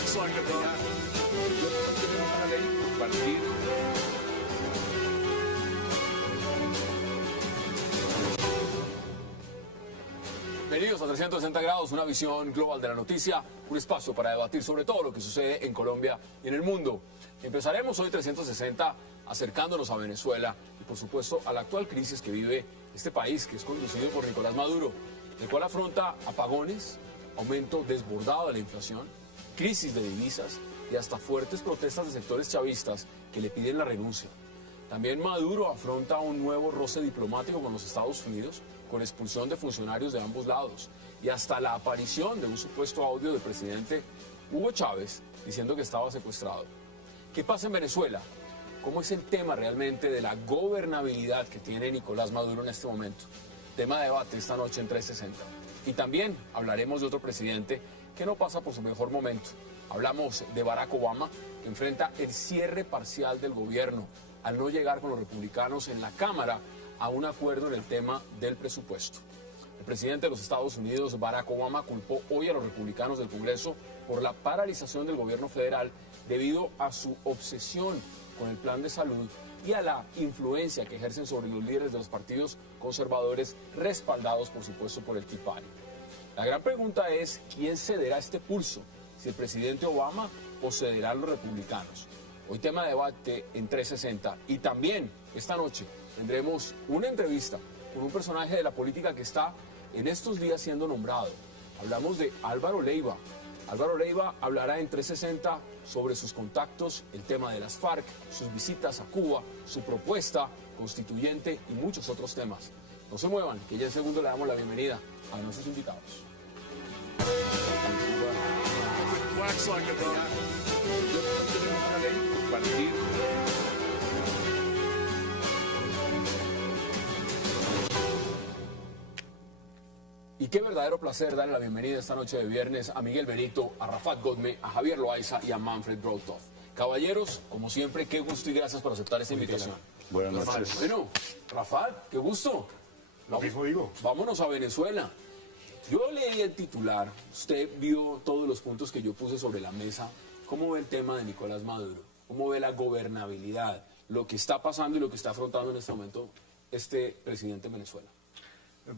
Wax like a dog. Bienvenidos a 360 grados, una visión global de la noticia, un espacio para debatir sobre todo lo que sucede en Colombia y en el mundo. Empezaremos hoy 360 acercándonos a Venezuela y por supuesto a la actual crisis que vive este país, que es conducido por Nicolás Maduro, el cual afronta apagones, aumento desbordado de la inflación, crisis de divisas y hasta fuertes protestas de sectores chavistas que le piden la renuncia. También Maduro afronta un nuevo roce diplomático con los Estados Unidos, con expulsión de funcionarios de ambos lados y hasta la aparición de un supuesto audio del presidente Hugo Chávez diciendo que estaba secuestrado. ¿Qué pasa en Venezuela? ¿Cómo es el tema realmente de la gobernabilidad que tiene Nicolás Maduro en este momento? Tema de debate esta noche en 360. Y también hablaremos de otro presidente que no pasa por su mejor momento. Hablamos de Barack Obama, que enfrenta el cierre parcial del gobierno al no llegar con los republicanos en la Cámara a un acuerdo en el tema del presupuesto. El presidente de los Estados Unidos, Barack Obama, culpó hoy a los republicanos del Congreso por la paralización del gobierno federal debido a su obsesión con el plan de salud y a la influencia que ejercen sobre los líderes de los partidos conservadores respaldados, por supuesto, por el Tea Party. La gran pregunta es, ¿quién cederá este pulso? ¿Si el presidente Obama o cederán los republicanos? Hoy tema de debate en 360 y también esta noche tendremos una entrevista con un personaje de la política que está en estos días siendo nombrado. Hablamos de Álvaro Leiva. Álvaro Leiva hablará en 360 sobre sus contactos, el tema de las FARC, sus visitas a Cuba, su propuesta constituyente y muchos otros temas. No se muevan, que ya en segundo le damos la bienvenida a nuestros invitados. Wax like a dog. Y qué verdadero placer darle la bienvenida esta noche de viernes a Miguel Benito, a Rafat Godme, a Javier Loaiza y a Manfred Brothoff. Caballeros, como siempre, qué gusto y gracias por aceptar esta invitación. Buenas noches. Bueno, Rafat, qué gusto. Lo mismo digo. Vámonos a Venezuela. Yo leí el titular, usted vio todos los puntos que yo puse sobre la mesa. ¿Cómo ve el tema de Nicolás Maduro? ¿Cómo ve la gobernabilidad? Lo que está pasando y lo que está afrontando en este momento este presidente de Venezuela.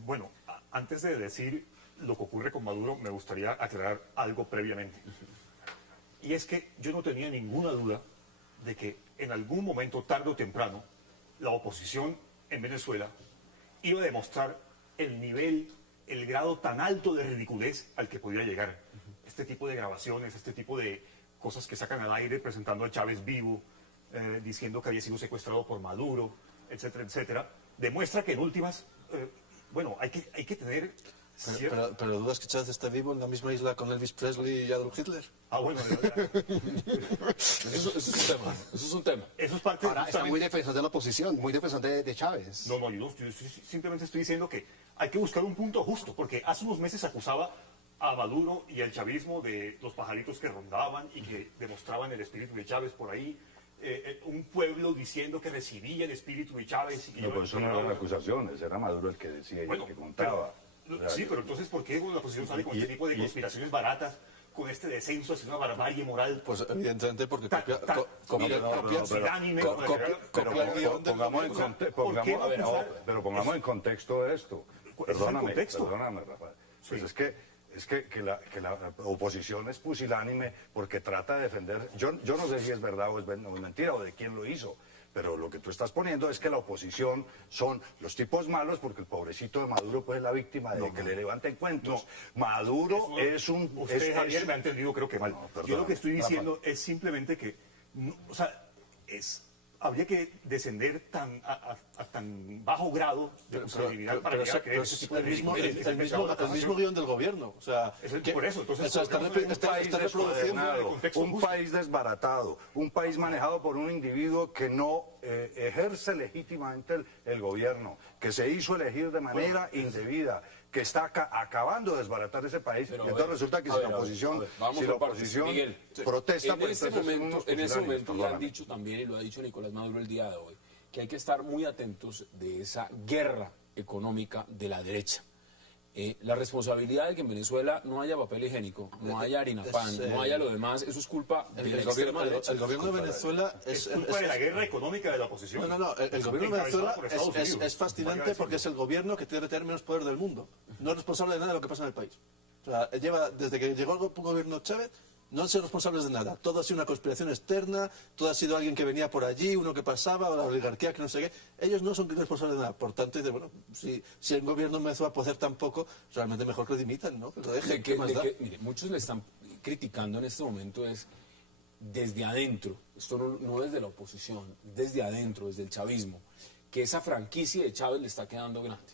Bueno, antes de decir lo que ocurre con Maduro, me gustaría aclarar algo previamente. Y es que yo no tenía ninguna duda de que en algún momento, tarde o temprano, la oposición en Venezuela iba a demostrar el nivel, el grado tan alto de ridiculez al que podía llegar. Este tipo de grabaciones, este tipo de cosas que sacan al aire presentando a Chávez vivo, diciendo que había sido secuestrado por Maduro, etcétera, etcétera, demuestra que en últimas, bueno, hay que tener... Pero dudas que Chávez está vivo en la misma isla con Elvis Presley y Adolf Hitler. Ah, bueno, Eso es un tema. Eso es un tema. eso es parte... Ahora está muy defensor de la oposición, muy defensor de Chávez. No, yo simplemente estoy diciendo que hay que buscar un punto justo, porque hace unos meses acusaba a Maduro y al chavismo de los pajaritos que rondaban y que demostraban el espíritu de Chávez por ahí. Un pueblo diciendo que recibía el espíritu de Chávez. Y que No, pero eso no eran acusaciones, era Maduro el que decía y el que contaba. Sí, pero entonces, ¿por qué la oposición sale con este tipo de conspiraciones baratas, con este descenso hacia una barbarie moral? Pues evidentemente porque Pongamos en contexto esto. Perdóname, Rafael. Pues es que la oposición es pusilánime porque trata de defender... Yo no sé si es verdad o es mentira o de quién lo hizo, pero lo que tú estás poniendo es que la oposición son los tipos malos porque el pobrecito de Maduro pues es la víctima de que le levanten cuentos. Maduro es un... Usted, Javier, me ha entendido creo que mal. Yo lo que estoy diciendo es simplemente que... o sea, habría que descender a tan bajo grado de responsabilidad para llegar a creer ese tipo de el mismo guión del gobierno. O sea, por eso, entonces, está reproduciendo un país desbaratado, un país manejado por un individuo que no ejerce legítimamente el gobierno, que se hizo elegir de manera indebida, que está acabando de desbaratar ese país. Pero, entonces resulta que si la oposición, Miguel, protesta en ese momento le han dicho también, y lo ha dicho Nicolás Maduro el día de hoy, que hay que estar muy atentos de esa guerra económica de la derecha. La responsabilidad de que en Venezuela no haya papel higiénico, no haya harina pan, no haya lo demás, eso es culpa del extrema derecha. El gobierno de Venezuela Es culpa de la guerra económica de la oposición. No, el gobierno de Encabezada Venezuela por Estados Unidos. es fascinante porque es el gobierno que tiene que tener menos poder del mundo. No es responsable de nada de lo que pasa en el país. O sea, desde que llegó el gobierno Chávez, no han sido responsables de nada. Todo ha sido una conspiración externa, todo ha sido alguien que venía por allí, uno que pasaba, o la oligarquía que no sé qué. Ellos no son responsables de nada. Por tanto, bueno, si el gobierno de Venezuela puede hacer tan poco, realmente mejor que lo dimitan, ¿no? Que lo dejen, ¿qué más da? Mire, muchos le están criticando en este momento es desde adentro, esto no desde la oposición, desde adentro, desde el chavismo, que esa franquicia de Chávez le está quedando grande.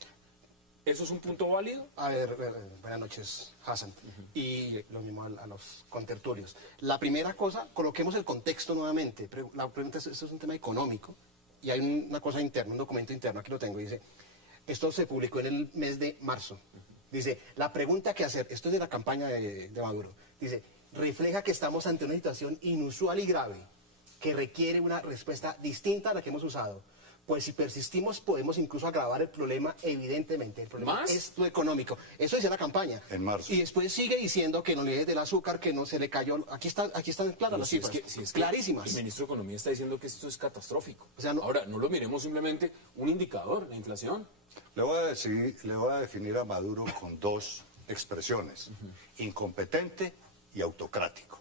¿Eso es un punto válido? A ver, buenas noches, Hassan. Y lo mismo a los contertulios. La primera cosa, coloquemos el contexto nuevamente. La pregunta es, esto es un tema económico y hay una cosa interna, un documento interno, aquí lo tengo, dice, esto se publicó en el mes de marzo. Dice, la pregunta que hacer, esto es de la campaña de Maduro, dice, refleja que estamos ante una situación inusual y grave que requiere una respuesta distinta a la que hemos usado. Pues si persistimos podemos incluso agravar el problema, evidentemente. El problema ¿Más? es lo económico. Eso dice la campaña. En marzo. Y después sigue diciendo que no le dé del azúcar, que no se le cayó. Aquí están claras las cifras. Clarísimas. El ministro de Economía está diciendo que esto es catastrófico. O sea, Ahora, no lo miremos simplemente un indicador, la inflación. Le voy a definir a Maduro con dos expresiones, incompetente y autocrático.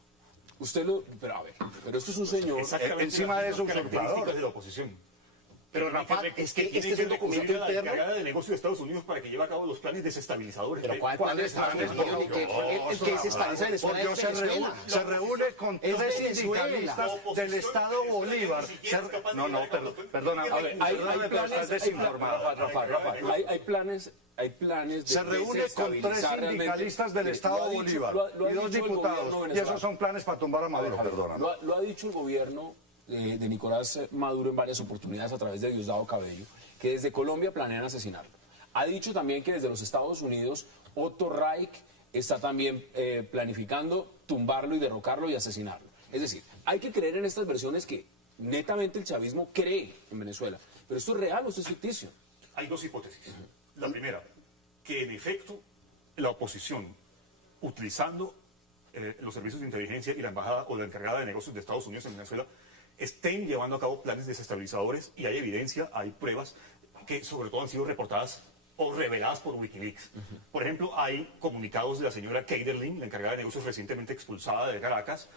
Pero a ver, pero esto es un señor... Exactamente encima de eso, un características usurpador. de la oposición. Pero, Rafa, es que este es el documento recurrir a la interno. encargada de negocios de Estados Unidos para que lleve a cabo los planes desestabilizadores. Pero ¿cuál plan de Estados Unidos? El que desestabiliza Venezuela Porque es se Venezuela. reúne con Es tres Venezuela. sindicalistas del Estado Bolívar. Perdóname, Hay planes, desinformado. Rafa, hay planes de Se reúne con tres desestabilizar realmente. sindicalistas del Estado Bolívar Lo ha y dos dicho el diputados. gobierno Y venezolano. esos son planes para tumbar a Maduro, perdóname. Lo ha dicho el gobierno de Nicolás Maduro en varias oportunidades a través de Diosdado Cabello, que desde Colombia planean asesinarlo. Ha dicho también que desde los Estados Unidos Otto Reich está también planificando tumbarlo y derrocarlo y asesinarlo. Es decir, hay que creer en estas versiones que netamente el chavismo cree en Venezuela. Pero ¿esto es real o esto es ficticio? Hay dos hipótesis. La primera, que en efecto la oposición, utilizando los servicios de inteligencia y la embajada o la encargada de negocios de Estados Unidos en Venezuela, estén llevando a cabo planes desestabilizadores y hay evidencia, hay pruebas que sobre todo han sido reportadas o reveladas por Wikileaks. Por ejemplo, hay comunicados de la señora Keiderlin, la encargada de negocios recientemente expulsada de Caracas,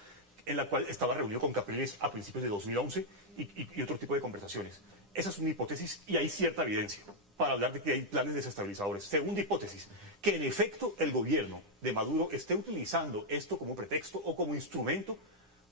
en la cual estaba reunido con Capriles a principios de 2011 y otro tipo de conversaciones. Esa es una hipótesis y hay cierta evidencia para hablar de que hay planes desestabilizadores. Segunda hipótesis, que en efecto el gobierno de Maduro esté utilizando esto como pretexto o como instrumento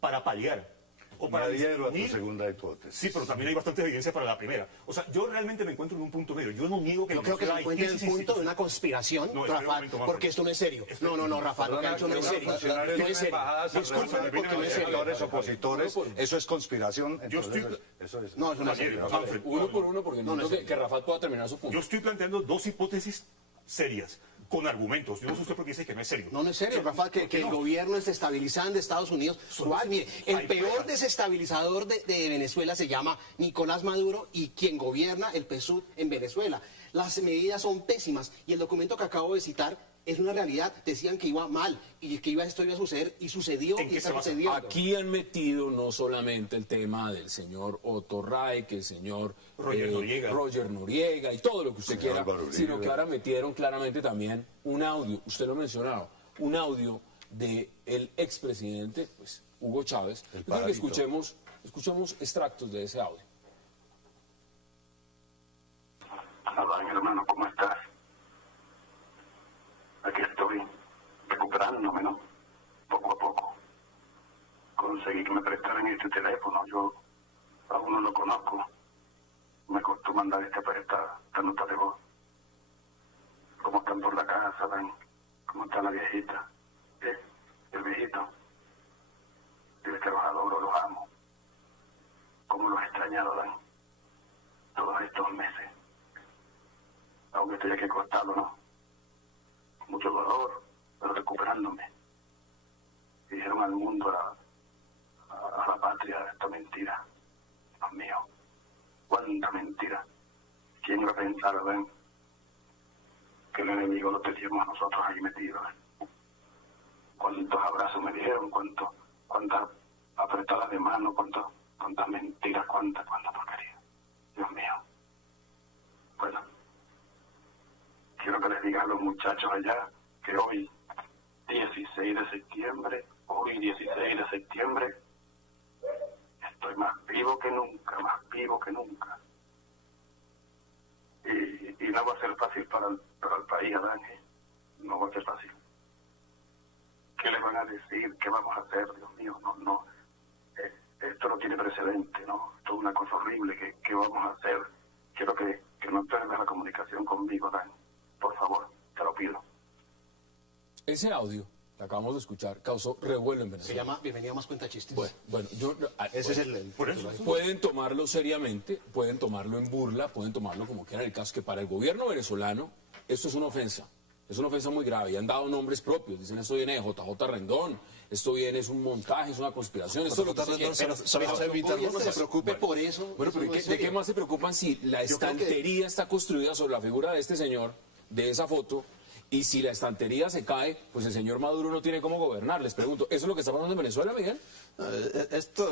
para paliar o para Me adhiero a tu disminuir. segunda hipótesis. Sí, pero también hay bastante evidencia para la primera. O sea, yo realmente me encuentro en un punto medio. Yo no niego que Yo creo que se hay encuentra en el crisis punto de una conspiración, No, espera un Rafa, momento, Manfred. porque esto no es serio. No, Rafa, lo que ha hecho no es serio. Funcionarios No de es serio. embajadas, Discúlpeme porque no es serio. sectores opositores, eso es conspiración. Yo estoy- entonces, eso es. No, eso no es serio. Manfred, Uno por uno, porque no que Rafa pueda terminar su punto. Yo estoy planteando dos hipótesis serias, con argumentos. Yo no sé usted por qué dice que no es serio. No es serio, Rafa, que el gobierno es desestabilizando de Estados Unidos. Mire, el hay peor pruebas. desestabilizador de Venezuela se llama Nicolás Maduro y quien gobierna el PSUV en Venezuela. Las medidas son pésimas y el documento que acabo de citar es una realidad. Decían que iba mal y que esto iba a suceder y sucedió ¿En y qué está se basa? sucediendo. Aquí han metido no solamente el tema del señor Otto Reich, el señor Roger Noriega y todo lo que usted quiera, Álvaro Uribe. sino que ahora metieron claramente también un audio, usted lo mencionaba, un audio del expresidente pues, Hugo Chávez. Yo creo que escuchemos extractos de ese audio. Hola, hermano, ¿cómo estás? Aquí estoy recuperándome, ¿no? Poco a poco. Conseguí que me prestaran este teléfono. Yo aún no lo conozco. Me costó mandar esta nota de voz. ¿Cómo están por la casa, Dan? ¿Cómo está la viejita? El viejito. Dile que los adoro, los amo. ¿Cómo los he extrañado, Dan? Todos estos meses. Aunque estoy aquí acostado, ¿no? Mucho dolor, pero recuperándome. Dijeron al mundo, a la patria, esta mentira. Dios mío, cuánta mentira. ¿Quién iba a pensar, ven? que el enemigo lo teníamos a nosotros ahí metidos. Cuántos abrazos me dieron, cuántas apretadas de mano, cuántas mentiras, cuánta porquería. Dios mío. Bueno, quiero que les diga a los muchachos allá que hoy, 16 de septiembre, estoy más vivo que nunca, más vivo que nunca. Y no va a ser fácil para el país, Adán. No va a ser fácil. ¿Qué les van a decir? ¿Qué vamos a hacer? Dios mío, no. Esto no tiene precedente, ¿no? Esto es una cosa horrible. ¿Qué vamos a hacer? Quiero que no pierdas la comunicación conmigo, Adán. Por favor, te lo pido. Ese audio que acabamos de escuchar causó revuelo en Se Venezuela. llama Bienvenido a Más Cuentachistes. Bueno, Ese es el Por eso. pueden tomarlo seriamente, pueden tomarlo en burla, pueden tomarlo como quieran. El caso es que para el gobierno venezolano esto es una ofensa. Es una ofensa muy grave y han dado nombres propios. Dicen, esto viene de JJ Rendón, esto viene, es un montaje, es una conspiración. Esto es lo que se quiere. El gobierno se preocupe por eso. Bueno, pero eso no es ¿de qué serio. más se preocupan si la Yo creo que- estantería está construida sobre la figura de este señor, de esa foto? Y si la estantería se cae, pues el señor Maduro no tiene cómo gobernar. Les pregunto, ¿eso es lo que está pasando en Venezuela, Miguel?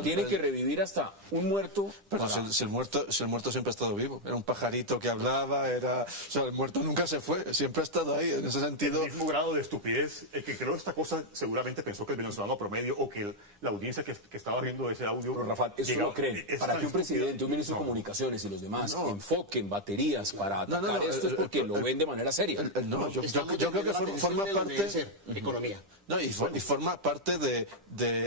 Tienen que revivir hasta un muerto. Pero para- si el muerto siempre ha estado vivo. Era un pajarito que hablaba, o sea, el muerto nunca se fue, siempre ha estado ahí. En ese sentido, El mismo grado de estupidez, el que creó esta cosa seguramente pensó que el venezolano promedio o que la audiencia que estaba viendo ese audio... Pero Rafa, eso llegaba- lo creen. es Para tan que un presidente, un estúpido. ministro de No. Comunicaciones y los demás enfoquen baterías para No, atacar esto es porque lo ven de manera seria. no, yo Estamos creo que defendiendo la forma Venezuela donde debe parte... ser, economía. No, y forma parte de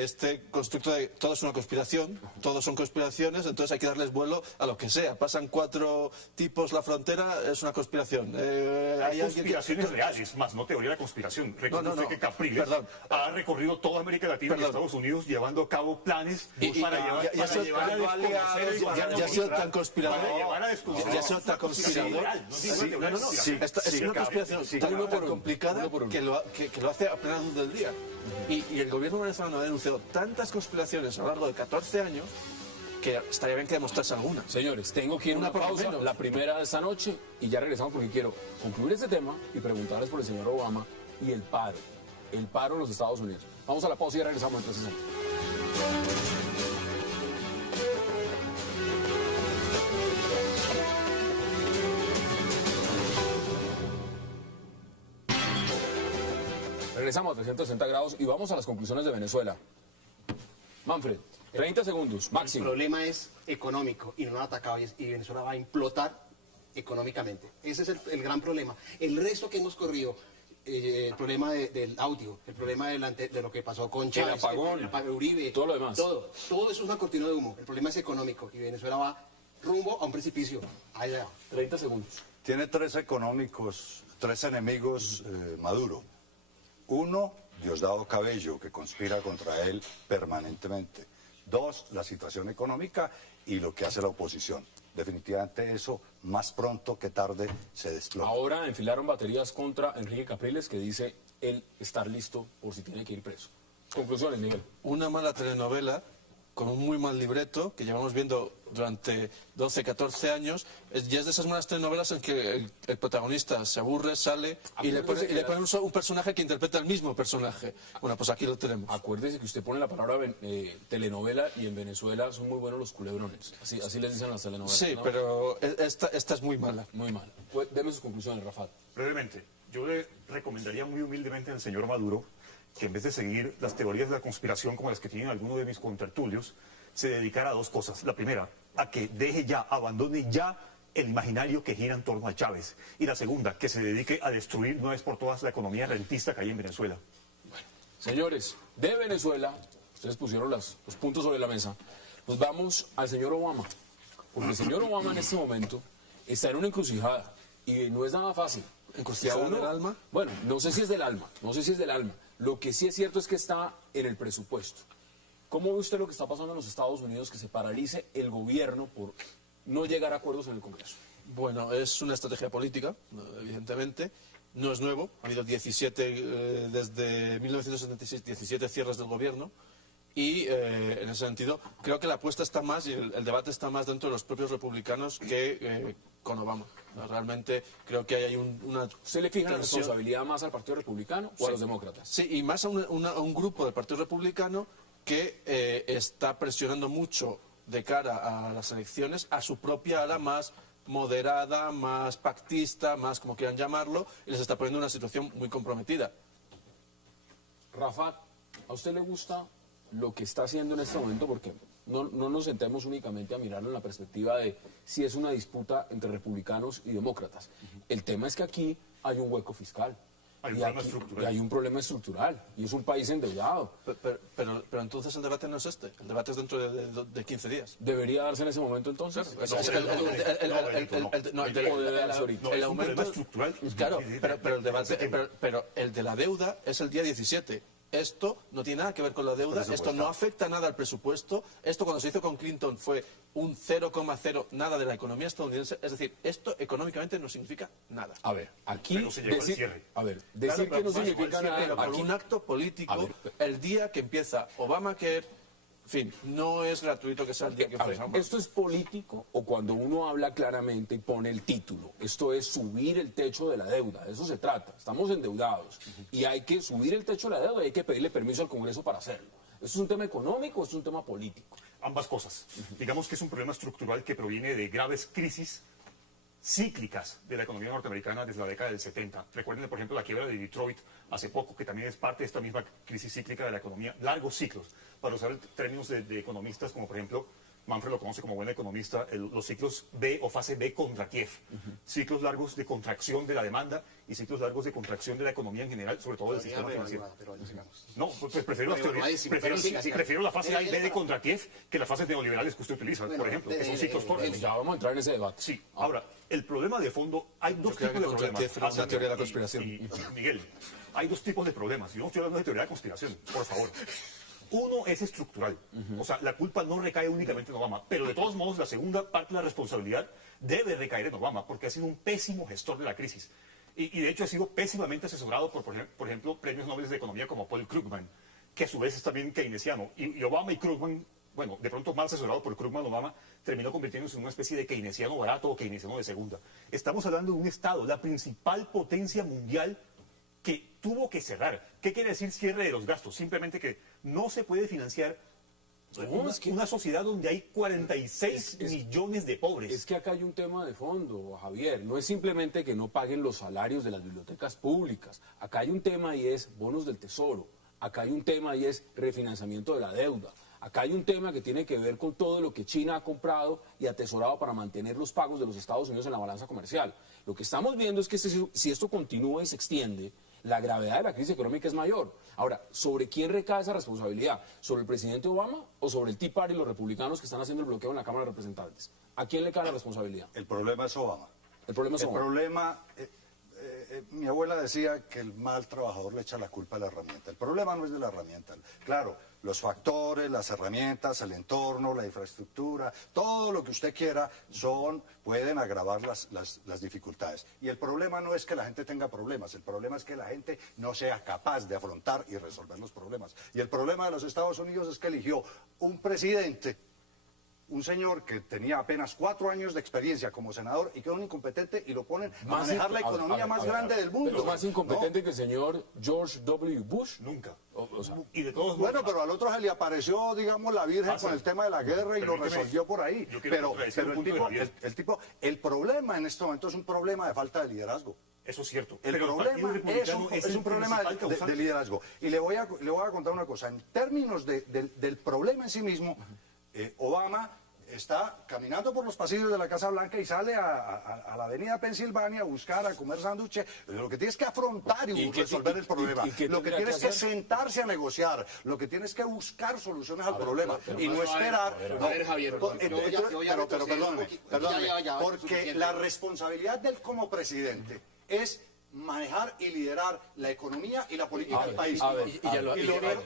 este constructo de todo es una conspiración, todos son conspiraciones, entonces hay que darles vuelo a lo que sea. Pasan 4 tipos la frontera, es una conspiración. Hay alguien conspiraciones reales, más no teoría de la conspiración. Recuerda usted no. que Capriles Perdón. ha recorrido toda América Latina y Perdón. Estados Unidos llevando a cabo planes para llevar ya se- a desconocer el gobierno ya ha sido militar, tan conspirador. para llevar a desconocer- Ya ha sido tan conspirador. real, no digo de una conspiración. Es una conspiración tan uno por uno, complicada uno por uno. que lo hace a plena luz del día. Y el gobierno venezolano ha denunciado tantas conspiraciones a lo largo de 14 años que estaría bien que demostrase alguna. Señores, tengo que ir a una Una por lo pausa, menos. la primera de esta noche, y ya regresamos porque quiero concluir este tema y preguntarles por el señor Obama y el paro en los Estados Unidos. Vamos a la pausa y ya regresamos entonces. Regresamos a 360 grados y vamos a las conclusiones de Venezuela. Manfred, 30 segundos, El máximo. problema es económico y no lo han atacado y Venezuela va a implotar económicamente. Ese es el gran problema. El resto que hemos corrido, el problema del audio, el problema de lo que pasó con Chávez, apagón, el apagón, Uribe, todo lo demás. Todo eso es una cortina de humo. El problema es económico y Venezuela va rumbo a un precipicio. Allá. 30 segundos. Tiene 3 enemigos Maduro. Uno, Diosdado Cabello, que conspira contra él permanentemente. 2, la situación económica y lo que hace la oposición. Definitivamente eso, más pronto que tarde, se desploma. Ahora enfilaron baterías contra Enrique Capriles, que dice él estar listo por si tiene que ir preso. Conclusiones, Miguel. Una mala telenovela con un muy mal libreto que llevamos viendo durante 12, 14 años, y es de esas malas telenovelas en que el protagonista se aburre, sale y le pone un personaje que interpreta el mismo personaje. Bueno, pues aquí lo tenemos. Acuérdese que usted pone la palabra telenovela y en Venezuela son muy buenos los culebrones. Así les dicen las telenovelas. Sí, ¿no? pero esta es muy mala. Muy mal. Pues, deme sus conclusiones, Rafa. Brevemente, yo le recomendaría muy humildemente al señor Maduro que en vez de seguir las teorías de la conspiración como las que tienen algunos de mis contertulios, se dedicara a 2 cosas. La primera, a que abandone ya el imaginario que gira en torno a Chávez. Y la segunda, que se dedique a destruir de una vez por todas la economía rentista que hay en Venezuela. Señores, de Venezuela, ustedes pusieron los puntos sobre la mesa, nos vamos al señor Obama. Porque el señor Obama en este momento está en una encrucijada y no es nada fácil. ¿Encrucijada del alma? Bueno, no sé si es del alma, Lo que sí es cierto es que está en el presupuesto. ¿Cómo ve usted lo que está pasando en los Estados Unidos, que se paralice el gobierno por no llegar a acuerdos en el Congreso? Bueno, es una estrategia política, evidentemente. No es nuevo. Ha habido 17, desde 1976, 17 cierres del gobierno. Y en ese sentido, creo que la apuesta está más y el debate está más dentro de los propios republicanos que con Obama. Realmente creo que hay una... ¿Usted le fija la tensión. responsabilidad más al Partido Republicano o a los demócratas? Sí, y más a un grupo del Partido Republicano que está presionando mucho de cara a las elecciones a su propia ala más moderada, más pactista, más como quieran llamarlo, y les está poniendo en una situación muy comprometida. Rafa, ¿a usted le gusta lo que está haciendo en este momento? Porque no nos sentemos únicamente a mirarlo en la perspectiva de si es una disputa entre republicanos y demócratas. El tema es que aquí hay un hueco fiscal. Hay un Y problema aquí- estructural. y hay un problema estructural. Y es un país endeudado. Pero entonces el debate no es este, el debate es dentro de 15 días. ¿Debería darse en ese momento entonces? O sea, el aumento estructural. Claro, pero el debate, pero el de la deuda es el día 17. Esto no tiene nada que ver con la deuda, esto no afecta nada al presupuesto. Esto cuando se hizo con Clinton fue un 0,0 nada de la economía estadounidense. Es decir, esto económicamente no significa nada. A ver, aquí Pero se llegó al cierre. a ver, Claro, decir que pero no más significa igual, pero nada por aquí, un acto político, A ver, el día que empieza Obamacare, en fin, no es gratuito que sea el día que a ver, empieza Obamacare. ¿esto es político o cuando uno habla claramente y pone el título? Esto es subir el techo de la deuda, de eso se trata. Estamos endeudados y hay que subir el techo de la deuda y hay que pedirle permiso al Congreso para hacerlo. ¿Esto es un tema económico o es un tema político? Ambas cosas. Digamos que es un problema estructural que proviene de graves crisis cíclicas de la economía norteamericana desde la década del 70. Recuerden, por ejemplo, la quiebra de Detroit hace poco, que también es parte de esta misma crisis cíclica de la economía. Largos ciclos. Para usar términos de economistas, como por ejemplo, Manfred lo conoce como buen economista, los ciclos B o fase B contra Kiev. Ciclos largos de contracción de la demanda y ciclos largos de contracción de la economía en general, sobre todo del sistema financiero. Pero bueno, sigamos. No, pues prefiero, las teorías, prefiero la fase A y B de contra Kiev que las fases neoliberales que usted utiliza, por ejemplo, que son ciclos cortos. Ya vamos a entrar en ese debate. Sí, ahora, el problema de fondo, hay dos creo tipos que de contra problemas. Kiev era una teoría de la conspiración. Y Miguel, hay dos tipos de problemas. Yo no estoy hablando de teoría de conspiración, por favor. Uno es estructural, o sea, la culpa no recae únicamente en Obama, pero de todos modos la segunda parte de la responsabilidad debe recaer en Obama, porque ha sido un pésimo gestor de la crisis. Y de hecho ha sido pésimamente asesorado por ejemplo, premios Nobel de Economía como Paul Krugman, que a su vez es también keynesiano. Y Obama y Krugman, bueno, de pronto mal asesorado por Krugman, Obama terminó convirtiéndose en una especie de keynesiano barato o keynesiano de segunda. Estamos hablando de un Estado, la principal potencia mundial, que tuvo que cerrar. ¿Qué quiere decir cierre de los gastos? Simplemente que no se puede financiar una sociedad donde hay 46 millones de pobres. Es que acá hay un tema de fondo, Javier. No es simplemente que no paguen los salarios de las bibliotecas públicas. Acá hay un tema y es bonos del tesoro. Acá hay un tema y es refinanciamiento de la deuda. Acá hay un tema que tiene que ver con todo lo que China ha comprado y atesorado para mantener los pagos de los Estados Unidos en la balanza comercial. Lo que estamos viendo es que si esto continúa y se extiende, la gravedad de la crisis económica es mayor. Ahora, ¿sobre quién recae esa responsabilidad? ¿Sobre el presidente Obama o sobre el Tea Party y los republicanos que están haciendo el bloqueo en la Cámara de Representantes? ¿A quién le cae la responsabilidad? El problema es Obama. El problema es El Obama. problema, mi abuela decía que el mal trabajador le echa la culpa a la herramienta. El problema no es de la herramienta. Claro, los factores, las herramientas, el entorno, la infraestructura, todo lo que usted quiera pueden agravar las dificultades. Y el problema no es que la gente tenga problemas, el problema es que la gente no sea capaz de afrontar y resolver los problemas. Y el problema de los Estados Unidos es que eligió un presidente, un señor que tenía apenas 4 años de experiencia como senador y que es un incompetente y lo ponen a manejar la economía más grande del mundo. Pero más incompetente que el señor George W. Bush. Nunca. O sea, Y de todos modos, Bueno, pero al otro se le apareció, digamos, la Virgen con el tema de la guerra y lo Permíteme, resolvió por ahí. yo quiero contradecir un punto de Javier. el problema en este momento es un problema de falta de liderazgo. eso es cierto. El Pero problema Partido es Republicano es un problema principal causante. de liderazgo. Y le voy a contar una cosa. En términos del problema en sí mismo, Obama está caminando por los pasillos de la Casa Blanca y sale a la avenida Pensilvania a buscar, a comer sándwiches. Lo que tienes que afrontar y qué- resolver el problema. y qué Lo que tendría tienes que que hacer? sentarse a negociar. Lo que tienes que buscar soluciones al problema. Y no a ver, esperar. a ver, Javier, No, yo ya pero retrocedí un perdóname, poquito. perdóname, Ya, porque suficiente. la responsabilidad de él como presidente es manejar y liderar la economía y la política del país. a ver, Y a ver. lo-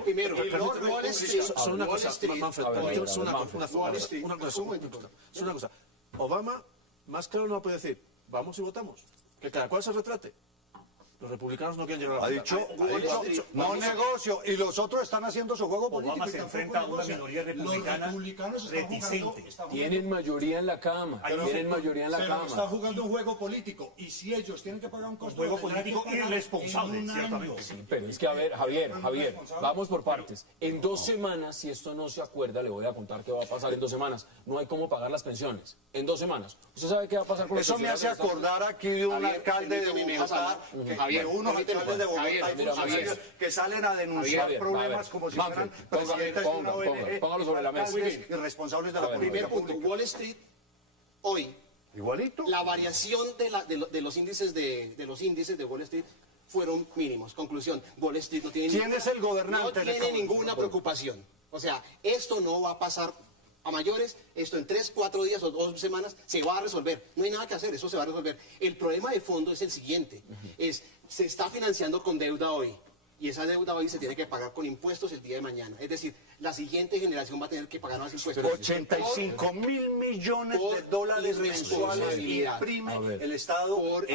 Primero, y lo- Wall Street, Solo una Wall cosa, Street. Manfred, A ver, permíteme, Manfred, solo Manfred. una cosa. Obama, más claro no puede decir, vamos y votamos. Que cada cual se retrate. Los republicanos no quieren llegar a la Ha dicho, no negocio, y los otros están haciendo su juego político. Obama y se tampoco enfrenta a una negocian. minoría Los republicana republicanos están reticente. jugando... Tienen mayoría en la Cámara. Tienen mayoría en la Pero está Cámara. jugando un juego político. Y si ellos tienen que pagar un costo... juego lo tendrán político que pagar irresponsable, en un ciertamente. año. Sí, pero es que, a ver, Javier, vamos por partes. En 2 semanas, si esto no se acuerda, le voy a contar qué va a pasar en 2 semanas. No hay cómo pagar las pensiones. En 2 semanas. ¿Usted sabe qué va a pasar con los Eso me hace acordar aquí de un Javier, alcalde de permíteme, Bogotá, Javier, de unos permíteme, alcaldes de Bogotá Javier, y mira, funcionarios Javier. que salen a denunciar Javier, problemas a ver, como si Manfred, fueran ponga, presidentes de una ponga, ONG, póngalo sobre la mesa. alcaldes y responsables de la A ver, política Primer punto, pública. Wall Street, hoy, Igualito. la variación de los índices de Wall Street fueron mínimos. Conclusión, Wall Street no tiene ¿Quién es el gobernante no de tiene esta ninguna preocupación. O sea, esto no va a pasar a mayores, esto en 3, 4 días o 2 semanas se va a resolver. No hay nada que hacer, eso se va a resolver. El problema de fondo es el siguiente, se está financiando con deuda hoy. Y esa deuda hoy se tiene que pagar con impuestos el día de mañana. Es decir, la siguiente generación va a tener que pagar más impuestos. 85.000 millones por de dólares mensuales irresponsabilidad. imprime A ver. el Estado Por-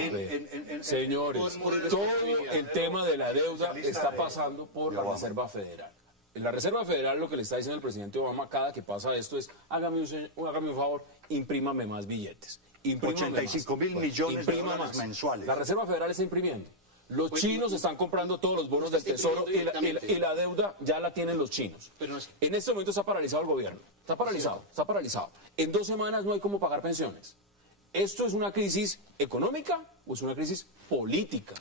Señores, por- todo el tema de la deuda está pasando por la Reserva Federal. En la Reserva Federal lo que le está diciendo el presidente Obama cada que pasa esto es hágame un favor, imprímame más billetes. Imprímame 85.000 más. millones de Imprima dólares más. mensuales. La Reserva Federal está imprimiendo. Los Pues, chinos están comprando todos los bonos del está Tesoro imprimiendo directamente. y la deuda ya la tienen los chinos. Pero no es- En este momento está paralizado el gobierno. Está paralizado, está paralizado. En 2 semanas no hay cómo pagar pensiones. ¿Esto es una crisis económica o es una crisis política?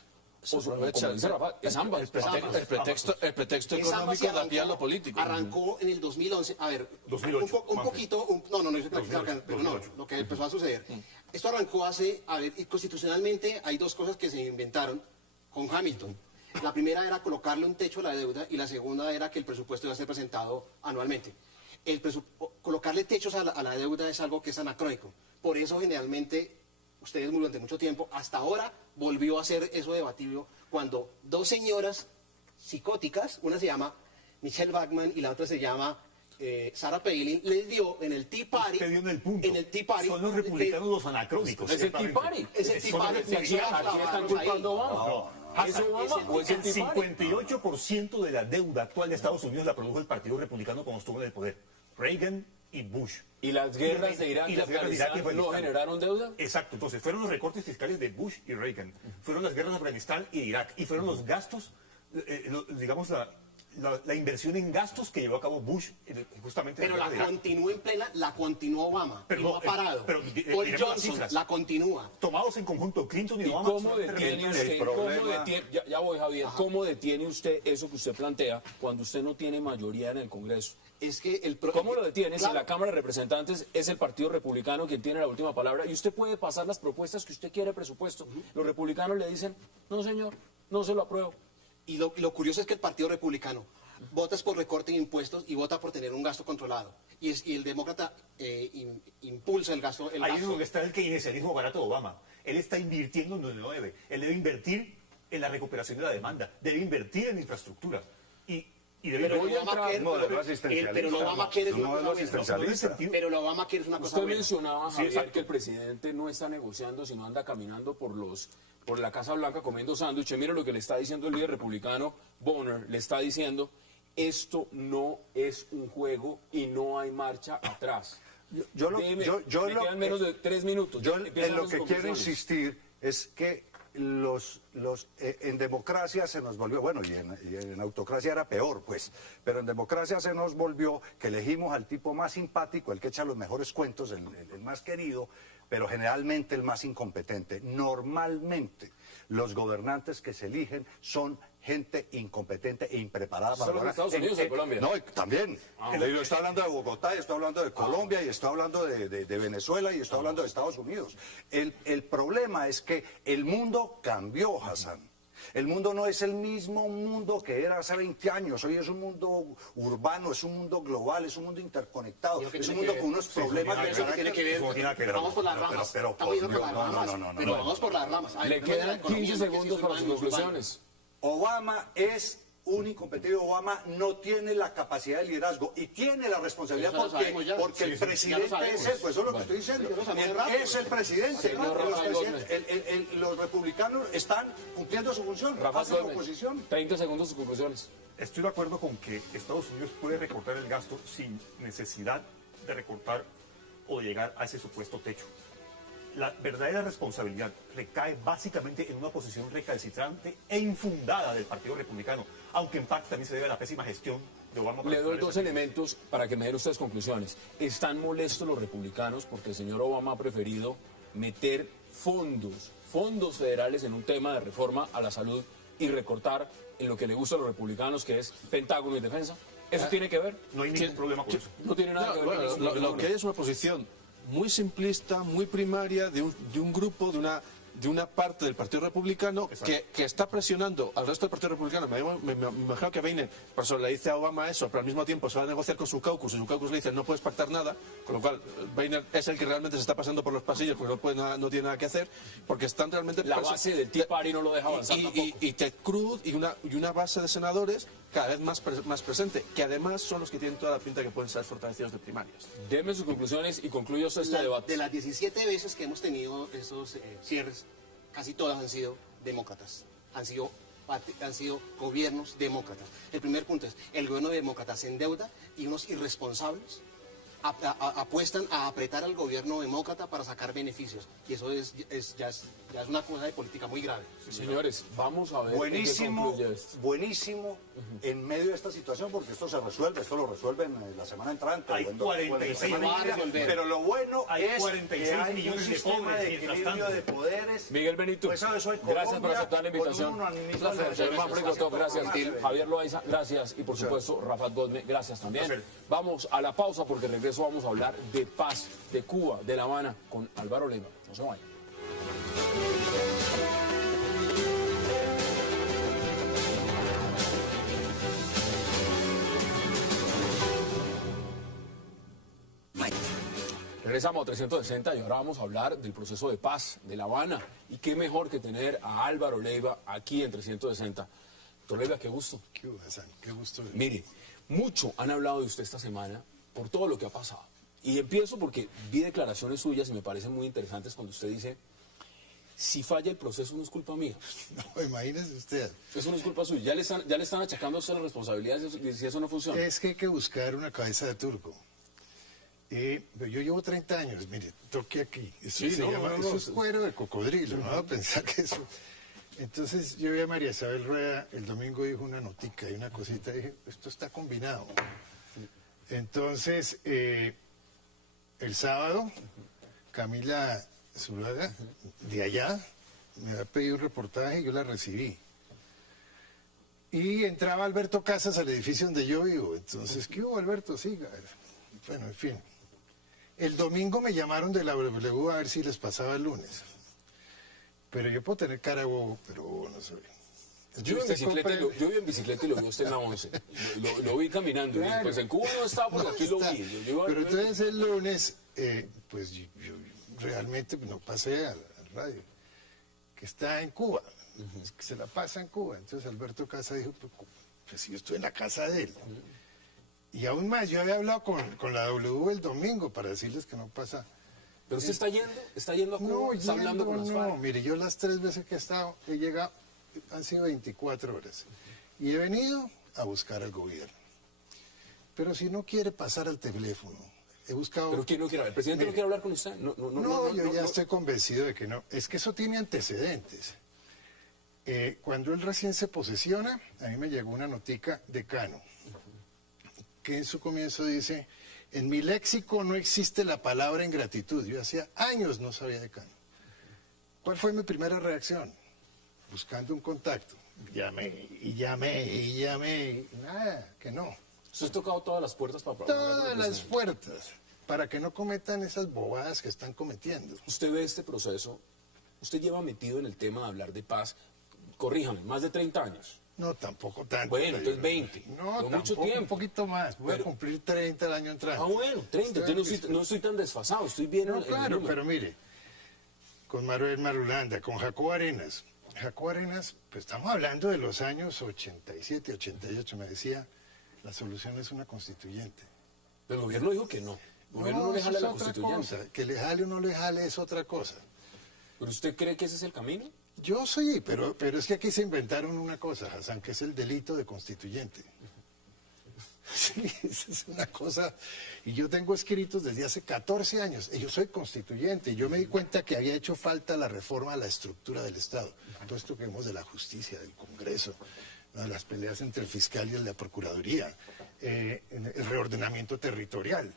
O como dice Rafa, es ambas. El pretexto Es ambas económico y da pie a lo político. Arrancó en el 2011. A ver, 2008, un poquito. No, no, pero no, 2008. lo que empezó a suceder. Esto arrancó hace. A ver, y constitucionalmente hay 2 cosas que se inventaron con Hamilton. La primera era colocarle un techo a la deuda y la segunda era que el presupuesto iba a ser presentado anualmente. Colocarle techos a la deuda es algo que es anacrónico. Por eso, generalmente, ustedes durante mucho tiempo, hasta ahora, volvió a ser eso debatible cuando 2 señoras psicóticas, una se llama Michelle Bachmann y la otra se llama Sarah Palin, les dio en el Tea Party. Usted dio en el punto. En el Tea Party. Son los republicanos los anacrónicos. Es el Tea ciertamente. Party. Es el Tea Son los Party. republicanos. Aquí están culpando a Obama. ¿Es Obama o es el El Tea Party? 58% de la deuda actual de Estados Unidos la produjo el Partido Republicano cuando estuvo en el poder. Reagan y Bush. ¿Y las guerras de Irak Y y las guerras de Irak y Afganistán no Afganistán. generaron deuda? Exacto, entonces fueron los recortes fiscales de Bush y Reagan, fueron las guerras de Afganistán y de Irak, y fueron los gastos, digamos, la inversión en gastos que llevó a cabo Bush justamente en Pero la la guerra de Irak. continuó en plena, la continuó Obama. Pero y no no, ha parado. pero, Paul miremos las Johnson cifras. la continúa. Tomados en conjunto, Clinton y ¿Y Obama. cómo son detiene tremendos. usted, problema- ya voy Javier, cómo detiene usted eso que usted plantea cuando usted no tiene mayoría en el Congreso? Es que ¿Cómo lo detiene si Claro. la Cámara de Representantes es el Partido Republicano quien tiene la última palabra y usted puede pasar las propuestas que usted quiere presupuesto? Los republicanos le dicen, no señor, no se lo apruebo. Y lo curioso es que el Partido Republicano vota es por recorte de impuestos y vota por tener un gasto controlado. Y el demócrata impulsa el gasto. Ahí es donde está el keynesianismo barato de Obama. Él está invirtiendo en donde no debe. Él debe invertir en la recuperación de la demanda, debe invertir en infraestructura. Y debe Pero voy a entrar- Obamacare- modelo asistencialista. pero lo Obamacare es Un una modelo cosa buena. asistencialista. Pero lo Obamacare es una cosa Usted buena. mencionaba, Sí, Javier, exacto. que el presidente no está negociando, sino anda caminando por la Casa Blanca comiendo sándwiches. Mire lo que le está diciendo el líder republicano, Boehner, le está diciendo, esto no es un juego y no hay marcha atrás. Me quedan menos de 3 minutos. Yo Empiezan en lo sus que quiero conclusiones. insistir es que en democracia se nos volvió, bueno, y en autocracia era peor, pues, pero en democracia se nos volvió que elegimos al tipo más simpático, el que echa los mejores cuentos, el más querido, pero generalmente el más incompetente. Normalmente los gobernantes que se eligen son gente incompetente e impreparada ¿Solo en Estados Unidos o en Colombia? No, también. Yo estoy hablando de Bogotá, y estoy hablando de Colombia, y estoy hablando de Venezuela, y estoy hablando de Estados Unidos. El problema es que el mundo cambió, Hassan. El mundo no es el mismo mundo que era hace 20 años. Hoy es un mundo urbano, es un mundo global, es un mundo interconectado, Lo que es un tiene mundo que con ver- unos problemas de Eso que carácter. tiene que ver. Eso no tiene nada que ver. Vamos por las ramas. pero, Estamos yendo por Dios, las no, ramas. no, Pero vamos por las ramas. A ver, Le primero la quedan economía, 15 no sé si segundos es para sus urbano o urbano. conclusiones. Obama es un incompetido Obama no tiene la capacidad de liderazgo y tiene la responsabilidad Eso lo sabemos ya. porque el Sí, sí, presidente ya lo sabemos. es él, pues eso es lo que Bueno. estoy diciendo. Ya lo sabemos Él rápido. es el presidente. Señor Los, Rafael los republicanos están cumpliendo su función, Rafa hacen Gómez, oposición. 30 segundos sus conclusiones. Estoy de acuerdo con que Estados Unidos puede recortar el gasto sin necesidad de recortar o de llegar a ese supuesto techo. La verdadera responsabilidad recae básicamente en una posición recalcitrante e infundada del Partido Republicano, aunque en parte también se debe a la pésima gestión de Obama. Le doy dos elementos para que me den ustedes conclusiones. Están molestos los republicanos porque el señor Obama ha preferido meter fondos federales en un tema de reforma a la salud y recortar en lo que le gusta a los republicanos, que es Pentágono y defensa. ¿Eso tiene que ver? No hay ningún problema con eso. No tiene nada que ver Bueno, con eso. lo que hay es una posición muy simplista, muy primaria de un grupo, de una parte del Partido Republicano que está presionando al resto del Partido Republicano. Me imagino que Boehner, por eso le dice a Obama eso, pero al mismo tiempo se va a negociar con su caucus y su caucus le dice no puedes pactar nada, con lo cual Boehner es el que realmente se está pasando por los pasillos porque no tiene nada que hacer, porque están realmente... La base del Tea Party no lo deja avanzar tampoco. Y Ted Cruz y una base de senadores cada vez más presente, que además son los que tienen toda la pinta que pueden ser fortalecidos de primarios. Deme sus conclusiones y concluyo este debate. De las 17 veces que hemos tenido esos cierres, casi todas han sido demócratas. Han sido gobiernos demócratas. El primer punto es, el gobierno demócrata se endeuda y unos irresponsables apuestan a apretar al gobierno demócrata para sacar beneficios. Y eso ya es una cosa de política muy grave. Señores, vamos a ver en qué Buenísimo, concluye esto. buenísimo en medio de esta situación, porque esto se resuelve, esto lo resuelven la semana entrante. Hay o en 46 la semana millones. siguiente. Pero lo bueno Hay es 46 que hay un millones de sistema pobres, de mientras equilibrio tanto. de poderes. Miguel Benito, Pues, ¿sabes? Soy gracias por Colombia, aceptar la invitación. con un administrador Un placer. de Señor servicios, Manfred Gotov, gracias. gracias. Javier Loaiza, gracias. Y por supuesto, Rafa Gómez, gracias también. Placer. Vamos a la pausa porque al regreso vamos a hablar de paz, de Cuba, de La Habana, con Álvaro Leiva. No se vayan. Regresamos a 360 y ahora vamos a hablar del proceso de paz de La Habana. Y qué mejor que tener a Álvaro Leiva aquí en 360. Doctor Leiva, qué gusto. Qué Hassan, qué gusto. Mire, mucho han hablado de usted esta semana por todo lo que ha pasado. Y empiezo porque vi declaraciones suyas y me parecen muy interesantes cuando usted dice, si falla el proceso no es culpa mía. No, imagínese usted. Eso no es culpa suya. Ya le están achacando a usted las responsabilidades si eso no funciona. Es que hay que buscar una cabeza de turco. Pero yo llevo 30 años, mire, toque aquí. Eso Sí, se no, llama, no, no, eso es cuero de cocodrilo, no va a pensar que eso... Entonces yo vi a María Isabel Rueda, el domingo dijo una notica y una cosita, y dije, esto está combinado. Entonces, el sábado, Camila Zuluaga, de allá, me había pedido un reportaje y yo la recibí. Y entraba Alberto Casas al edificio donde yo vivo. Entonces, ¿qué hubo, Alberto? Sí, bueno, en fin. El domingo me llamaron de la W a ver si les pasaba el lunes. Pero yo puedo tener cara de bobo, pero bobo no soy. Yo iba en bicicleta y lo vi a usted en la 11. Lo vi caminando. Claro. Pues en Cuba no estaba porque aquí lo Está. vi. Pero entonces el lunes, pues yo realmente no pasé al radio, que está en Cuba, es que se la pasa en Cuba. Entonces Alberto Casa dijo, pues si yo estoy en la casa de él. Y aún más, yo había hablado con la W el domingo para decirles que no pasa. ¿Pero usted está yendo a Cuba? No, ¿Está hablando con las FARC? mire, yo las 3 veces que he estado, he llegado, han sido 24 horas. Y he venido a buscar al gobierno. Pero si no quiere pasar al teléfono, he buscado... ¿Pero quién no quiere hablar? ¿El presidente no quiere hablar con usted? No, yo ya estoy convencido de que no. Es que eso tiene antecedentes. Cuando él recién se posesiona, a mí me llegó una notica de Cano, que en su comienzo dice, en mi léxico no existe la palabra ingratitud. Yo hacía años no sabía de Cano. ¿Cuál fue mi primera reacción? Buscando un contacto. Llamé, nada, que no. ¿Usted ha tocado todas las puertas para Todas las puertas, para que no cometan esas bobadas que están cometiendo. Usted ve este proceso, usted lleva metido en el tema de hablar de paz, corríjame, más de 30 años. No, tampoco tanto. Bueno, entonces 20. No, No mucho tampoco, tiempo. un poquito más. Voy a cumplir 30 el año entrante. Ah, bueno, 30. Entonces no estoy tan desfasado, estoy bien No, en el claro, número. pero mire, con Manuel Marulanda, con Jacobo Arenas, Jacobo Arenas, pues estamos hablando de los años 87, 88, me decía, la solución es una constituyente. El gobierno dijo que no. El gobierno no le eso jale es la otra constituyente. cosa. Que le jale o no le jale es otra cosa. ¿Pero usted cree que ese es el camino? Yo sí, pero es que aquí se inventaron una cosa, Hassan, que es el delito de constituyente. Sí, esa es una cosa. Y yo tengo escritos desde hace 14 años. Y yo soy constituyente. Y yo me di cuenta que había hecho falta la reforma a la estructura del Estado. Todo esto que vemos de la justicia, del Congreso, ¿no? Las peleas entre el fiscal y la Procuraduría, el reordenamiento territorial,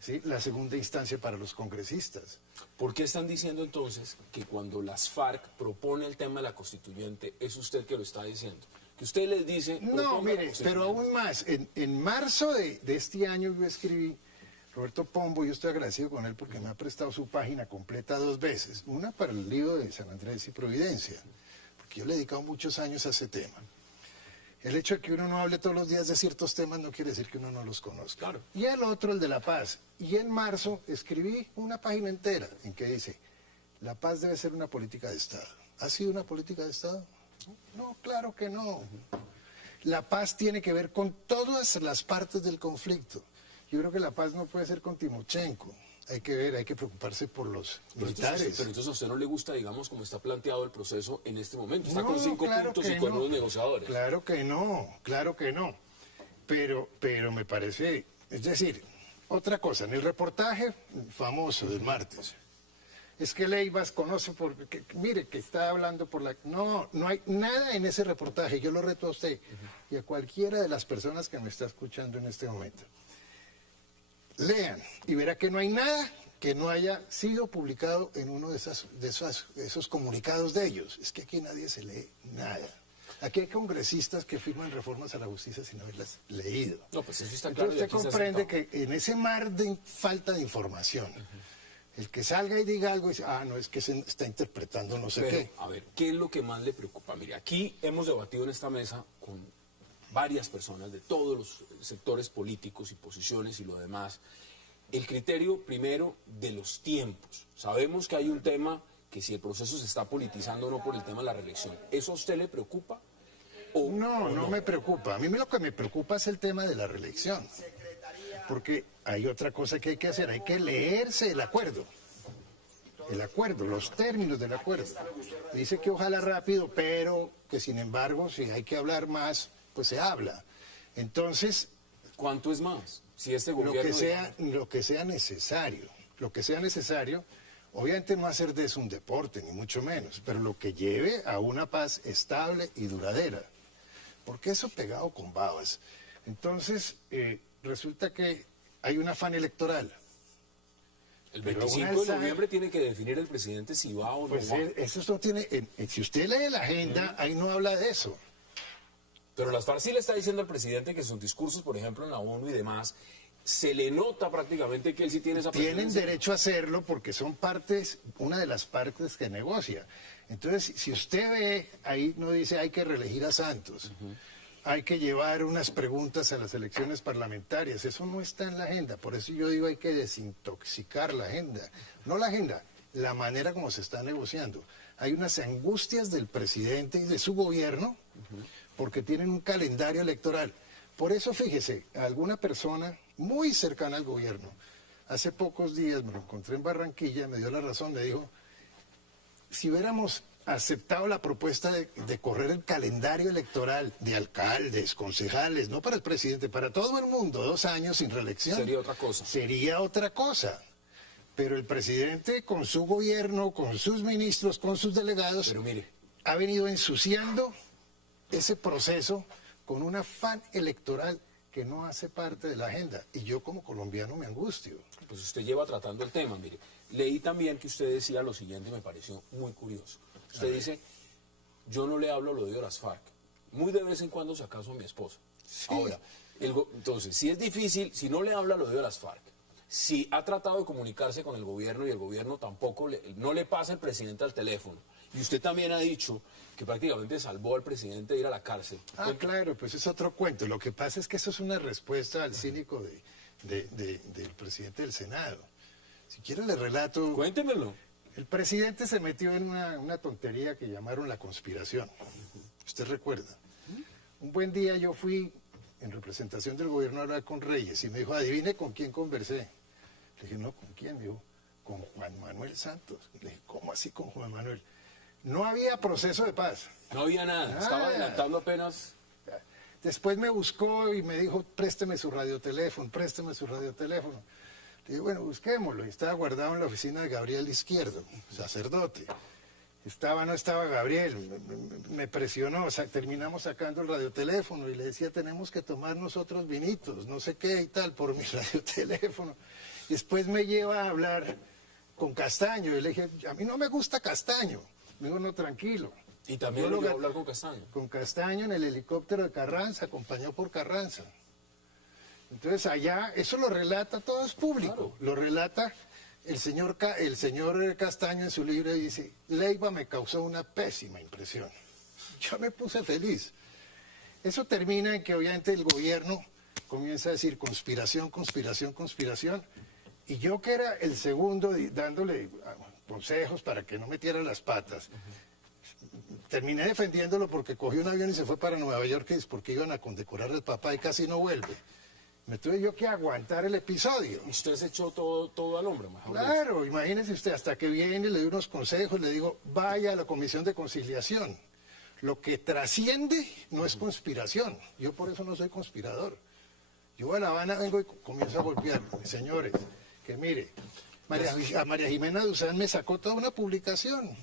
¿sí? La segunda instancia para los congresistas. ¿Por qué están diciendo entonces que cuando las FARC propone el tema de la constituyente, es usted que lo está diciendo? Que usted les dice... No, mire, pero aún más, en marzo de este año yo escribí, Roberto Pombo, yo estoy agradecido con él porque me ha prestado su página completa 2 veces, una para el libro de San Andrés y Providencia, porque yo le he dedicado muchos años a ese tema. El hecho de que uno no hable todos los días de ciertos temas no quiere decir que uno no los conozca. Claro. Y el otro, el de la paz. Y en marzo escribí una página entera en que dice, la paz debe ser una política de Estado. ¿Ha sido una política de Estado? No, claro que no. La paz tiene que ver con todas las partes del conflicto. Yo creo que la paz no puede ser con Timochenko. Hay que ver, hay que preocuparse por los militares. Pero entonces a usted no le gusta, digamos, cómo está planteado el proceso en este momento. Está No, con 5 claro puntos que y con no. unos negociadores. Claro que no. Pero me parece, es decir, otra cosa, en el reportaje famoso del martes, es que Leivas conoce porque, mire, que está hablando por la... No hay nada en ese reportaje, yo lo reto a usted y a cualquiera de las personas que me está escuchando en este momento. Lean y verá que no hay nada que no haya sido publicado en uno de esos comunicados de ellos. Es que aquí nadie se lee nada. Aquí hay congresistas que firman reformas a la justicia sin haberlas leído. No, pues eso está claro. Entonces usted comprende que en ese mar de falta de información, el que salga y diga algo y dice, no, es que se está interpretando no sé qué. A ver, ¿qué es lo que más le preocupa? Mire, aquí hemos debatido en esta mesa con varias personas de todos los sectores políticos y posiciones y lo demás. El criterio, primero, de los tiempos. Sabemos que hay un tema que si el proceso se está politizando o no por el tema de la reelección. ¿Eso a usted le preocupa? No me preocupa. A mí lo que me preocupa es el tema de la reelección. Porque hay otra cosa que hay que hacer. Hay que leerse el acuerdo. El acuerdo, los términos del acuerdo. Dice que ojalá rápido, pero que sin embargo, si hay que hablar más, pues se habla. Entonces... ¿Cuánto es más? Si este gobierno... Lo que sea necesario. Lo que sea necesario, obviamente no hacer de eso un deporte, ni mucho menos, pero lo que lleve a una paz estable y duradera. Porque eso pegado con babas. Entonces, resulta que hay un afán electoral. El 25 de noviembre tiene que definir el presidente si va o no pues va. Eso no tiene... si usted lee la agenda, ahí no habla de eso. Pero las FARC sí le está diciendo al presidente que en sus discursos, por ejemplo, en la ONU y demás, se le nota prácticamente que él sí tiene esa presencia. Tienen derecho a hacerlo porque son partes, una de las partes que negocia. Entonces, si usted ve, ahí no dice hay que reelegir a Santos, hay que llevar unas preguntas a las elecciones parlamentarias, eso no está en la agenda. Por eso yo digo hay que desintoxicar la agenda. No la agenda, la manera como se está negociando. Hay unas angustias del presidente y de su gobierno porque tienen un calendario electoral. Por eso, fíjese, alguna persona muy cercana al gobierno, hace pocos días me lo encontré en Barranquilla, me dio la razón, me dijo, si hubiéramos aceptado la propuesta de correr el calendario electoral de alcaldes, concejales, no para el presidente, para todo el mundo, 2 años sin reelección. Sería otra cosa. Sería otra cosa. Pero el presidente con su gobierno, con sus ministros, con sus delegados, pero mire, ha venido ensuciando ese proceso con un afán electoral que no hace parte de la agenda. Y yo como colombiano me angustio. Pues usted lleva tratando el tema, mire. Leí también que usted decía lo siguiente y me pareció muy curioso. Usted dice, yo no le hablo al oído a las FARC. Muy de vez en cuando, si acaso, a mi esposa. Sí. Ahora, entonces, si es difícil, si no le habla al oído a las FARC, si ha tratado de comunicarse con el gobierno y el gobierno tampoco, no le pasa el presidente al teléfono, y usted también ha dicho que prácticamente salvó al presidente de ir a la cárcel. Claro, pues es otro cuento. Lo que pasa es que eso es una respuesta al cínico del presidente del Senado. Si quiere le relato... Cuéntemelo. El presidente se metió en una tontería que llamaron la conspiración. ¿Usted recuerda? Un buen día yo fui en representación del gobierno a hablar con Reyes y me dijo, adivine con quién conversé. Le dije, no, ¿con quién? Me dijo, con Juan Manuel Santos. Le dije, ¿cómo así con Juan Manuel? No había proceso de paz. No había nada, estaba adelantando apenas. Después me buscó y me dijo, présteme su radioteléfono, présteme su radioteléfono. Le dije, bueno, busquémoslo. Y estaba guardado en la oficina de Gabriel Izquierdo, sacerdote. No estaba Gabriel, me presionó, terminamos sacando el radioteléfono y le decía, tenemos que tomar nosotros vinitos, no sé qué y tal, por mi radioteléfono. Después me lleva a hablar con Castaño y le dije, a mí no me gusta Castaño. Me dijo, no, tranquilo. Y también lo llevó a hablar con Castaño. Con Castaño en el helicóptero de Carranza, acompañado por Carranza. Entonces allá, eso lo relata, todo es público, claro. Lo relata el señor Castaño en su libro dice, Leiva me causó una pésima impresión. Yo me puse feliz. Eso termina en que obviamente el gobierno comienza a decir conspiración, conspiración, conspiración. Y yo que era el segundo dándole consejos para que no metiera las patas, terminé defendiéndolo porque cogió un avión y se fue para Nueva York, que es porque iban a condecorar al papá y casi no vuelve. Me tuve yo que aguantar el episodio. Usted se echó todo al hombro, mejor. Claro, imagínese usted, hasta que viene, le doy unos consejos, le digo, vaya a la Comisión de Conciliación. Lo que trasciende no es conspiración. Yo por eso no soy conspirador. Yo a La Habana vengo y comienzo a golpear. Señores, que mire, a María Jimena Duzán me sacó toda una publicación.